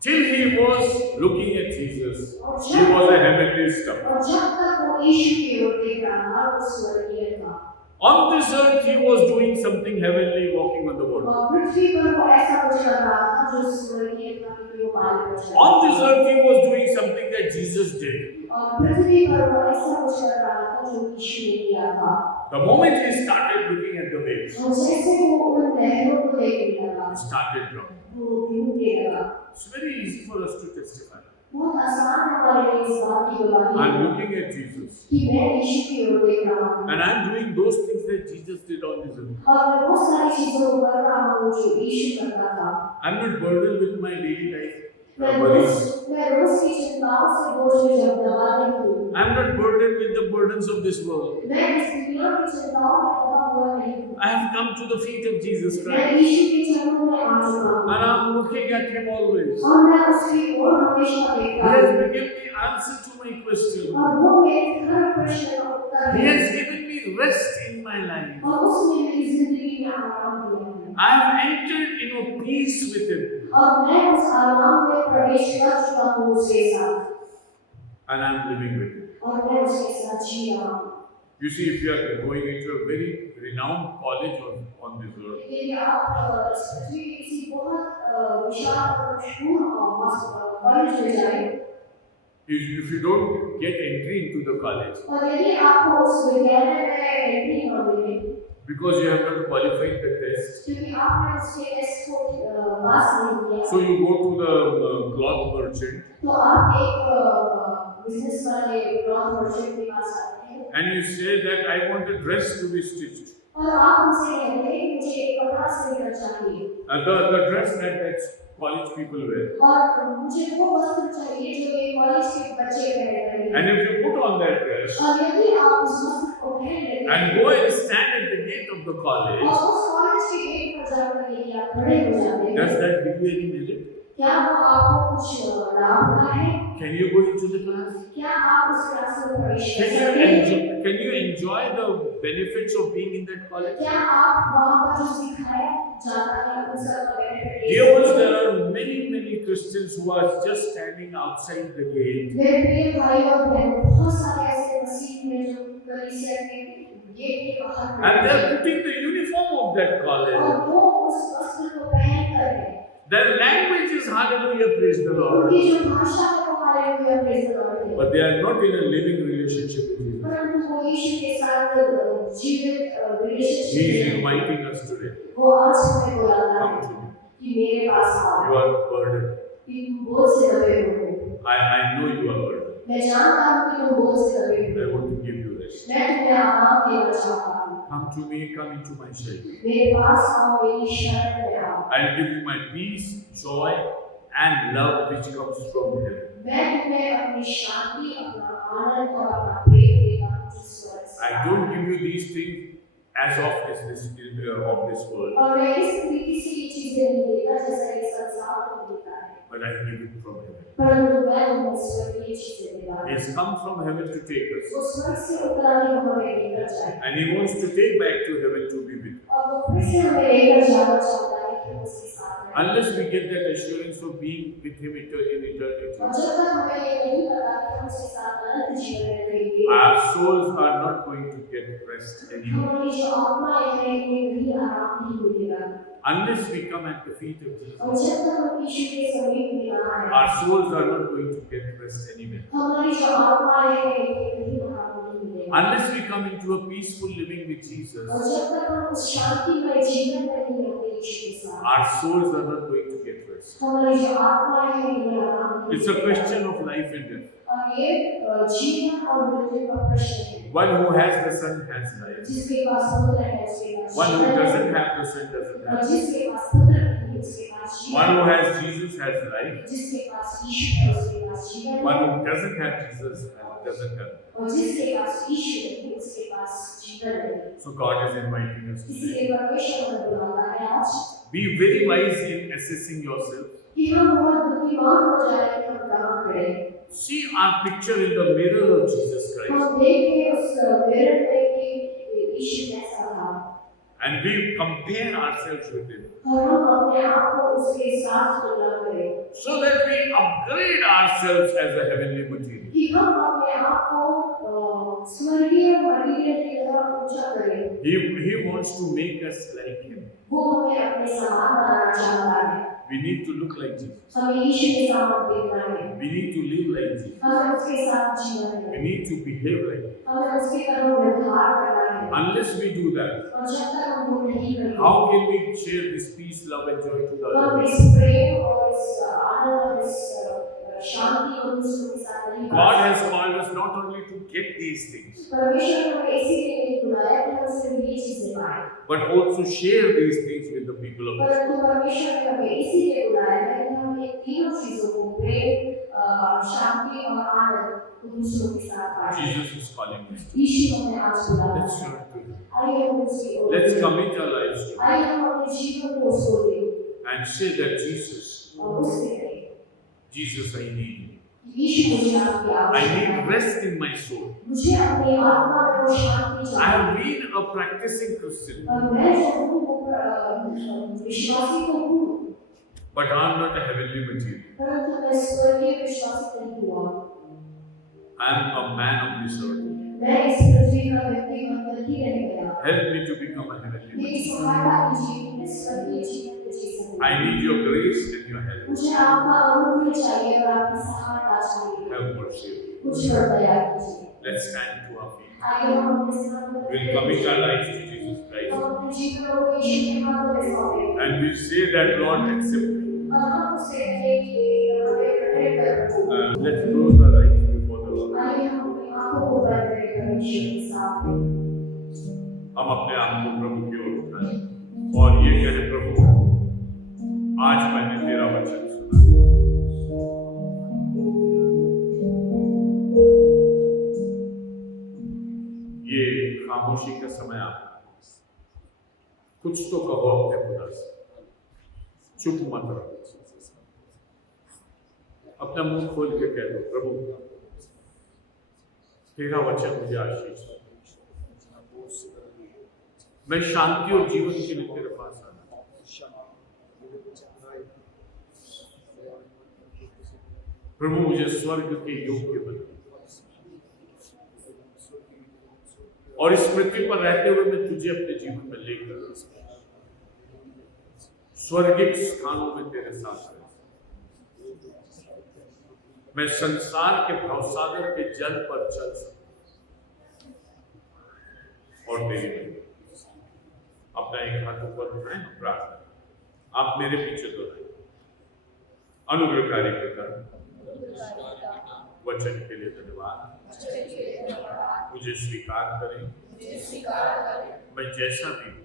Till he was looking at Jesus, he was a heavenly stuff. और जब तक वो यीशु की ओर देख रहा था वो स्वर्गीय था। On this earth, he was doing something heavenly, walking on the water. और पृथ्वी पर वो ऐसा कुछ कर रहा था जो स्वर्गीय था, क्योंकि वो पानी पर चल रहा था। On this earth, he was doing something that Jesus did. और पृथ्वी पर वो ऐसा कुछ कर रहा था जो यीशु ने किया था। The moment he started looking at the waves, और जैसे वो उन लहरों को देखने लगा, he started drowning. वो डूबने लगा। It's very easy for us to testify. बहुत आसान है हमारे लिए इस बात की गवाही I'm looking at Jesus, कि मैं यीशु की ओर देख रहा हूँ and I'm doing those things that Jesus did on this earth. और मैं बहुत सारी चीजों को कर रहा हूँ जो यीशु करता था। I'm not burdened with my daily life मैं worries. रोज की चिंताओं से बोझ में जब दबा नहीं हूँ। I'm not burdened with the burdens of this world. मैं इस दुनिया की चिंताओं में दबा हुआ नहीं हूँ। I have come to the feet of Jesus मैं Christ, यीशु के चरणों में आ चुका हूँ and I'm looking at Him always. और मैं उसकी ओर हमेशा He देखता has हूँ given me answer to my question. और वो मेरे हर प्रश्न का उत्तर He है has given me rest in my life. और उसने मेरी जिंदगी में आराम दिया है I have entered into peace with Him, और मैं उस आराम में प्रवेश कर चुका हूँ उसके साथ and I'm living with Him. और मैं उसके साथ जी रहा हूँ। You see, if you are going into a very renowned college on this earth, यदि आप इस पृथ्वी के किसी बहुत विशाल और मशहूर कॉलेज में जाएं if you don't get entry into the college और यदि आपको उस विद्यालय में एंट्री न मिले because you have not qualified the test, क्योंकि आपने उसके टेस्ट को पास नहीं किया, so you go to the cloth merchant तो आप एक बिजनेस वाले क्लॉथ मर्चेंट के पास आते हैं and you say that I want a dress to be stitched. और आप उनसे कहते हैं कि मुझे एक कपड़ा सिलना चाहिए And the dress that college people wear. और मुझे वो वस्त्र चाहिए जो ये कॉलेज के बच्चे पहन रहे हैं। And if you put on that dress और यदि आप उस वस्त्र को पहन लेते हैं and go and stand at the gate of the college, और उस कॉलेज के गेट पर जाकर यदि आप खड़े हो जाते हैं, does that give you any merit? क्या वो आपको कुछ लाभ होता है? Can you go into the class? क्या आप उस क्लास में प्रवेश कर सकते हैं? Can you enjoy the benefits of being in that college? क्या आप वहाँ पर जो सिखाया जाता है उन सब का बेनिफिट ले Dear ones, सकते there हैं? are many Christians who are just standing outside the gate. मेरे प्रिय भाई और बहनों, बहुत सारे ऐसे मसीह हैं जो कलीसिया के गेट के बाहर खड़े And they are हैं putting the uniform of that college. और वो उस वस्त्र को पहन कर हैं। Their language is hallelujah, praise the Lord. उनकी जो भाषा है वो हालेलुया प्रेज़ द लॉर्ड है। But they are not in a living relationship with Jesus. परंतु वो यीशु के साथ जीवित He रिलेशनशिप is में inviting us today. वो आज हमें बुलाता Come है to me. कि मेरे पास आओ, You are burdened. कि तुम बोझ से दबे हो। I know you are burdened. मैं जानता हूँ कि तुम बोझ से दबे I हो। want to give you rest. मैं तुम्हें आराम देना चाहता हूँ। Come to me, come into my shelter. मेरे पास आओ, मेरी शरण में आओ। I'll give you my peace, joy, and love which comes from heaven. मैं तुम्हें अपनी शांति, अपना आनंद और अपना प्रेम देगा जिस स्वर्ग से। I don't give you these things as of of this world, और मैं इस रीति से ये चीजें नहीं देता जैसा ये संसार को देता है, but I give it from heaven. परंतु मैं तुम्हें स्वर्गीय चीजें देता He हूँ। has come from heaven to take us, वो स्वर्ग से उतर आके हमें लेकर जाए and He wants to take back to heaven to be with us. और वो फिर से हमें लेकर जाना चाहता है कि हम उसके साथ रहें। Unless we get that assurance of being with Him in eternity, और जब तक हमें ये नहीं पता कि हम उसके साथ अनंत जीवन में रहेंगे, our souls are not going to get rest anymore. हमारी जो आत्माएं हैं ये कभी आराम नहीं मिलेगा। Unless we come at the feet of और Jesus, जब तक हम यीशु के समीप में ना आए, our souls are not going to get rest anywhere. हमारी जो आत्माएं हैं ये कभी आराम नहीं मिलेगा। Unless we come into a peaceful living with Jesus, और जब तक हम उस शांतिमय जीवन में नहीं रहते यीशु के साथ, our souls are not going to get rest. हमारी जो आत्माएं हैं ये आराम नहीं It's a question of life and death. और ये जीवन और मृत्यु का प्रश्न है। One who has the Son has life. जिसके पास पुत्र है उसके पास One who जीवन है, doesn't have the Son doesn't और have life. जिसके पास पुत्र नहीं उसके पास जीवन One who है, has Jesus has life. जिसके पास यीशु है उसके पास जीवन One है, who doesn't have Jesus doesn't have life. और जिसके पास यीशु नहीं उसके पास जीवन है। So God is inviting us today. इसलिए परमेश्वर हमें बुलाता है आज Be very wise in assessing yourself. कि हम बहुत बुद्धिमान हो जाए कि हम काम करें। See our picture in the mirror of Jesus Christ. हम देखें उस मिरर में कि यीशु कैसा था And we compare ourselves with Him. और हम अपने आप को उसके साथ तुलना करें So that we upgrade ourselves as a heavenly material. कि हम अपने आप को स्वर्गीय मटीरियल की तरह ऊंचा करें। He wants to make us like Him. वो हमें अपने समान बनाना चाहता है। We need to look like Jesus. हमें यीशु के समान देखना है। We need to live like Jesus. हमें उसके साथ जीना We है। need to behave like Him. हमें उसके तरह व्यवहार करना है। Unless we do that, और जब तक हम वो नहीं करेंगे, how can we share this peace, love, and joy to the हम other इस people? प्रेम और इस आनंद और इस शांति को दूसरों के साथ नहीं God बांट has सकते। called us not only to get these things, परमेश्वर ने हमें इसीलिए नहीं बुलाया कि हम सिर्फ ये चीजें पाएं, but also share these things with the people of God. परंतु परमेश्वर ने हमें इसीलिए बुलाया है कि हम ये तीनों चीजों को प्रेम, शांति और आनंद को दूसरों के साथ बांटें। Jesus is calling us. यीशु हमें आज बुलाता Let's है। turn to Him. आइए हम उसकी ओर Let's दें। commit our lives to Him आइए हम अपने जीवन को उसको दें and say that Jesus, और उससे कहें Jesus, I need you. यीशु मुझे आपकी I आवश्यकता need है। rest in my soul. मुझे अपनी आत्मा में वो शांति I चाहिए। have been a practicing Christian, और मैं जो हूँ वो विश्वासी तो हूँ, but I am not a heavenly material. परंतु मैं स्वर्गीय विश्वासी नहीं हुआ। I am a man of this earth. मैं इस पृथ्वी का व्यक्ति बनकर ही रह गया। Help me to become a heavenly मेरी material. सहायता कीजिए कि मैं स्वर्गीय जीवन को जी सकूं। I need your grace and your help. मुझे आपका अनुग्रह चाहिए और आपकी सहायता चाहिए। Have mercy. मुझ पर दया कीजिए। Let's stand to our feet. आइए हम अपने सामने We'll commit our lives to Jesus Christ. हम अपने जीवन को यीशु के हाथों में सौंपें And we say that, Lord, accept me. और हम उससे कहें कि हमें ग्रहण कर। Let's close our eyes before the Lord. आइए हम अपनी आंखों को बंद करें परमेश्वर के सामने। हम अपने आप को प्रभु की ओर उठाएं और ये कहें, प्रभु, आज मैंने तेरा वचन सुना। ये खामोशी का समय आपका, कुछ तो कहो अपने खुदा से, चुप मत रहो। अपना मुंह खोल के कह दो, प्रभु तेरा वचन मुझे आशीष दे। मैं शांति और जीवन के लिए तेरे पास आना। प्रभु मुझे स्वर्ग के योग्य बना और इस पृथ्वी पर रहते हुए मैं तुझे अपने जीवन में लेकर स्वर्गिक स्थानों में तेरे साथ रहूं। मैं संसार के भवसागर के जल पर चल सकूं और तेरी अपना एक हाथ ऊपर उठाएं, प्रार्थना। आप मेरे पीछे दोहराएं। अनुग्रहकारी पिता, वचन के लिए धन्यवाद। मुझे स्वीकार करें, मैं जैसा भी हूँ,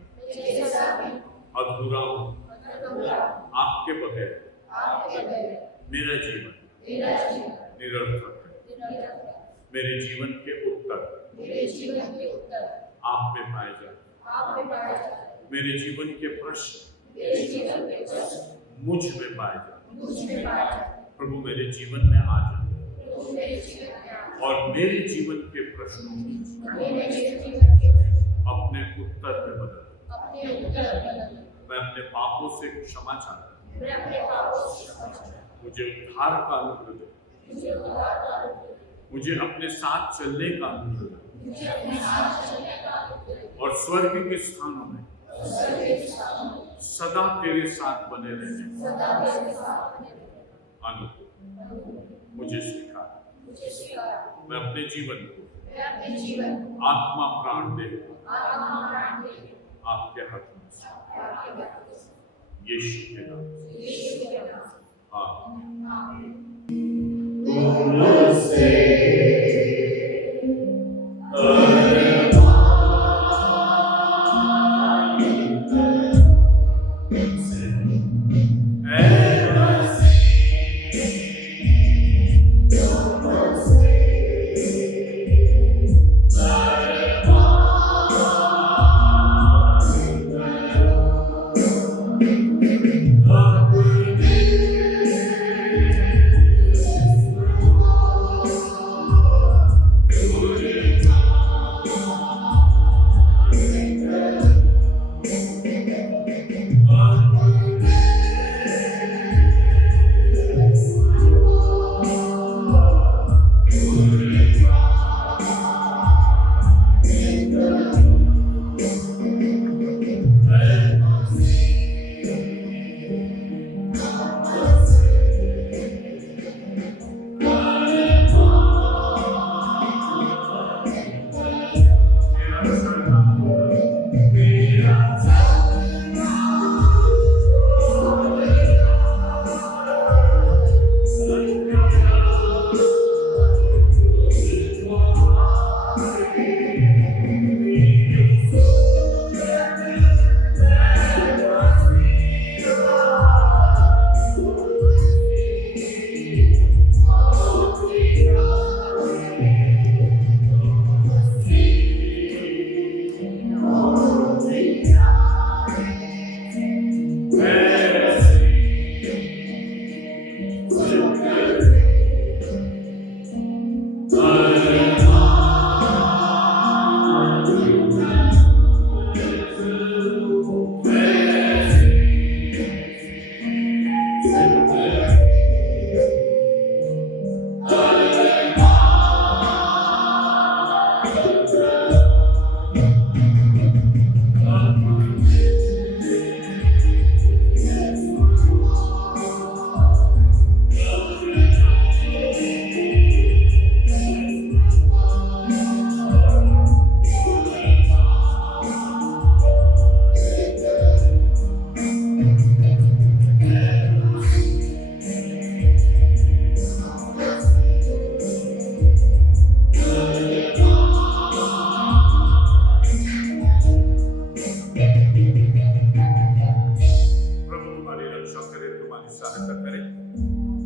अधूरा हूँ, आपके बगैर मेरा जीवन निरर्थक है। मेरे जीवन के उत्तर आप में पाए जाते हैं। आप में पाए जाते, मेरे जीवन के प्रश्न मेरे जीवन के प्रश्न मुझ में पाए जाते। मुझ में पाए जाते, प्रभु मेरे जीवन में आ जाए प्रभु मेरे जीवन में आए, और मेरे जीवन के प्रश्नों को मेरे जीवन के अपने उत्तर में बदल। अपने उत्तर बदल, मैं अपने पापों से क्षमा चाहता हूँ। मैं अपने पापों से क्षमा चाहता हूँ, मुझे उद्धार का अनुग्रह दे। मुझे उद्धार का अनुग्रह दे, मुझे अपने साथ चलने का अनुग्रह दे मुझे अपने साथ चलने का अनुग्रह दे, और स्वर्ग के स्थानों में और स्वर्ग के स्थानों में सदा तेरे साथ बने रहने सदा मेरे साथ बने रहने का अनुग्रह मुझे स्वीकार। मुझे सिखाया, मैं अपने जीवन को मैं अपने जीवन को आत्मा प्राण दे आत्मा प्राण दे आपके हाथ में आपके हाथों में, यीशु के नाम से। यीशु के नाम से, हाँ आमीन।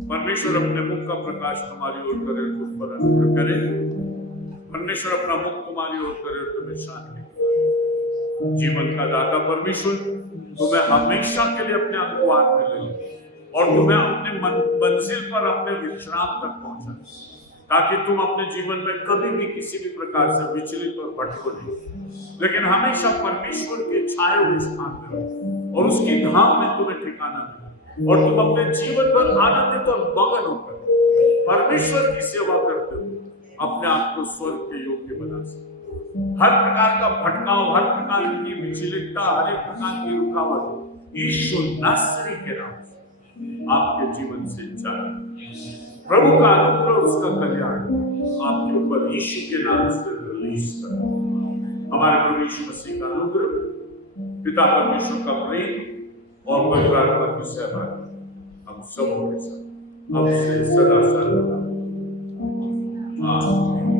परमेश्वर अपने मुख का प्रकाश तुम्हारी ओर करे, तुम पर अनुग्रह करे। परमेश्वर अपना मुख तुम्हारी ओर करे और तुम्हें शांति दे। जीवन का दाता परमेश्वर तुम्हें हमेशा के लिए अपने अनुवाद में ले और तुम्हें अपने मंजिल पर, अपने विश्राम तक पहुंचाए, ताकि तुम अपने जीवन में कभी भी किसी भी प्रकार से विचलित और भटको नहीं, लेकिन हमेशा परमेश्वर के छाए हुए स्थान में रहो और उसकी धाम में तुम्हें ठिकाना मिले और तुम अपने जीवन पर आनंदित और मगन होकर परमेश्वर की सेवा करते हुए अपने आप को स्वर्ग के योग्य बना सके। हर प्रकार का भटकाव, हर प्रकार की विचलितता, हर एक प्रकार की रुकावट यीशु नासरी के नाम से आपके जीवन से जाए। प्रभु का अनुग्रह, उसका कल्याण आपके ऊपर यीशु के नाम से रिलीज कर। हमारे प्रभु यीशु मसीह का अनुग्रह, पिता परमेश्वर का प्रेम और पवित्र आत्मा की सहभागिता हम सबों के साथ अब से सदा सर्वदा। आमीन।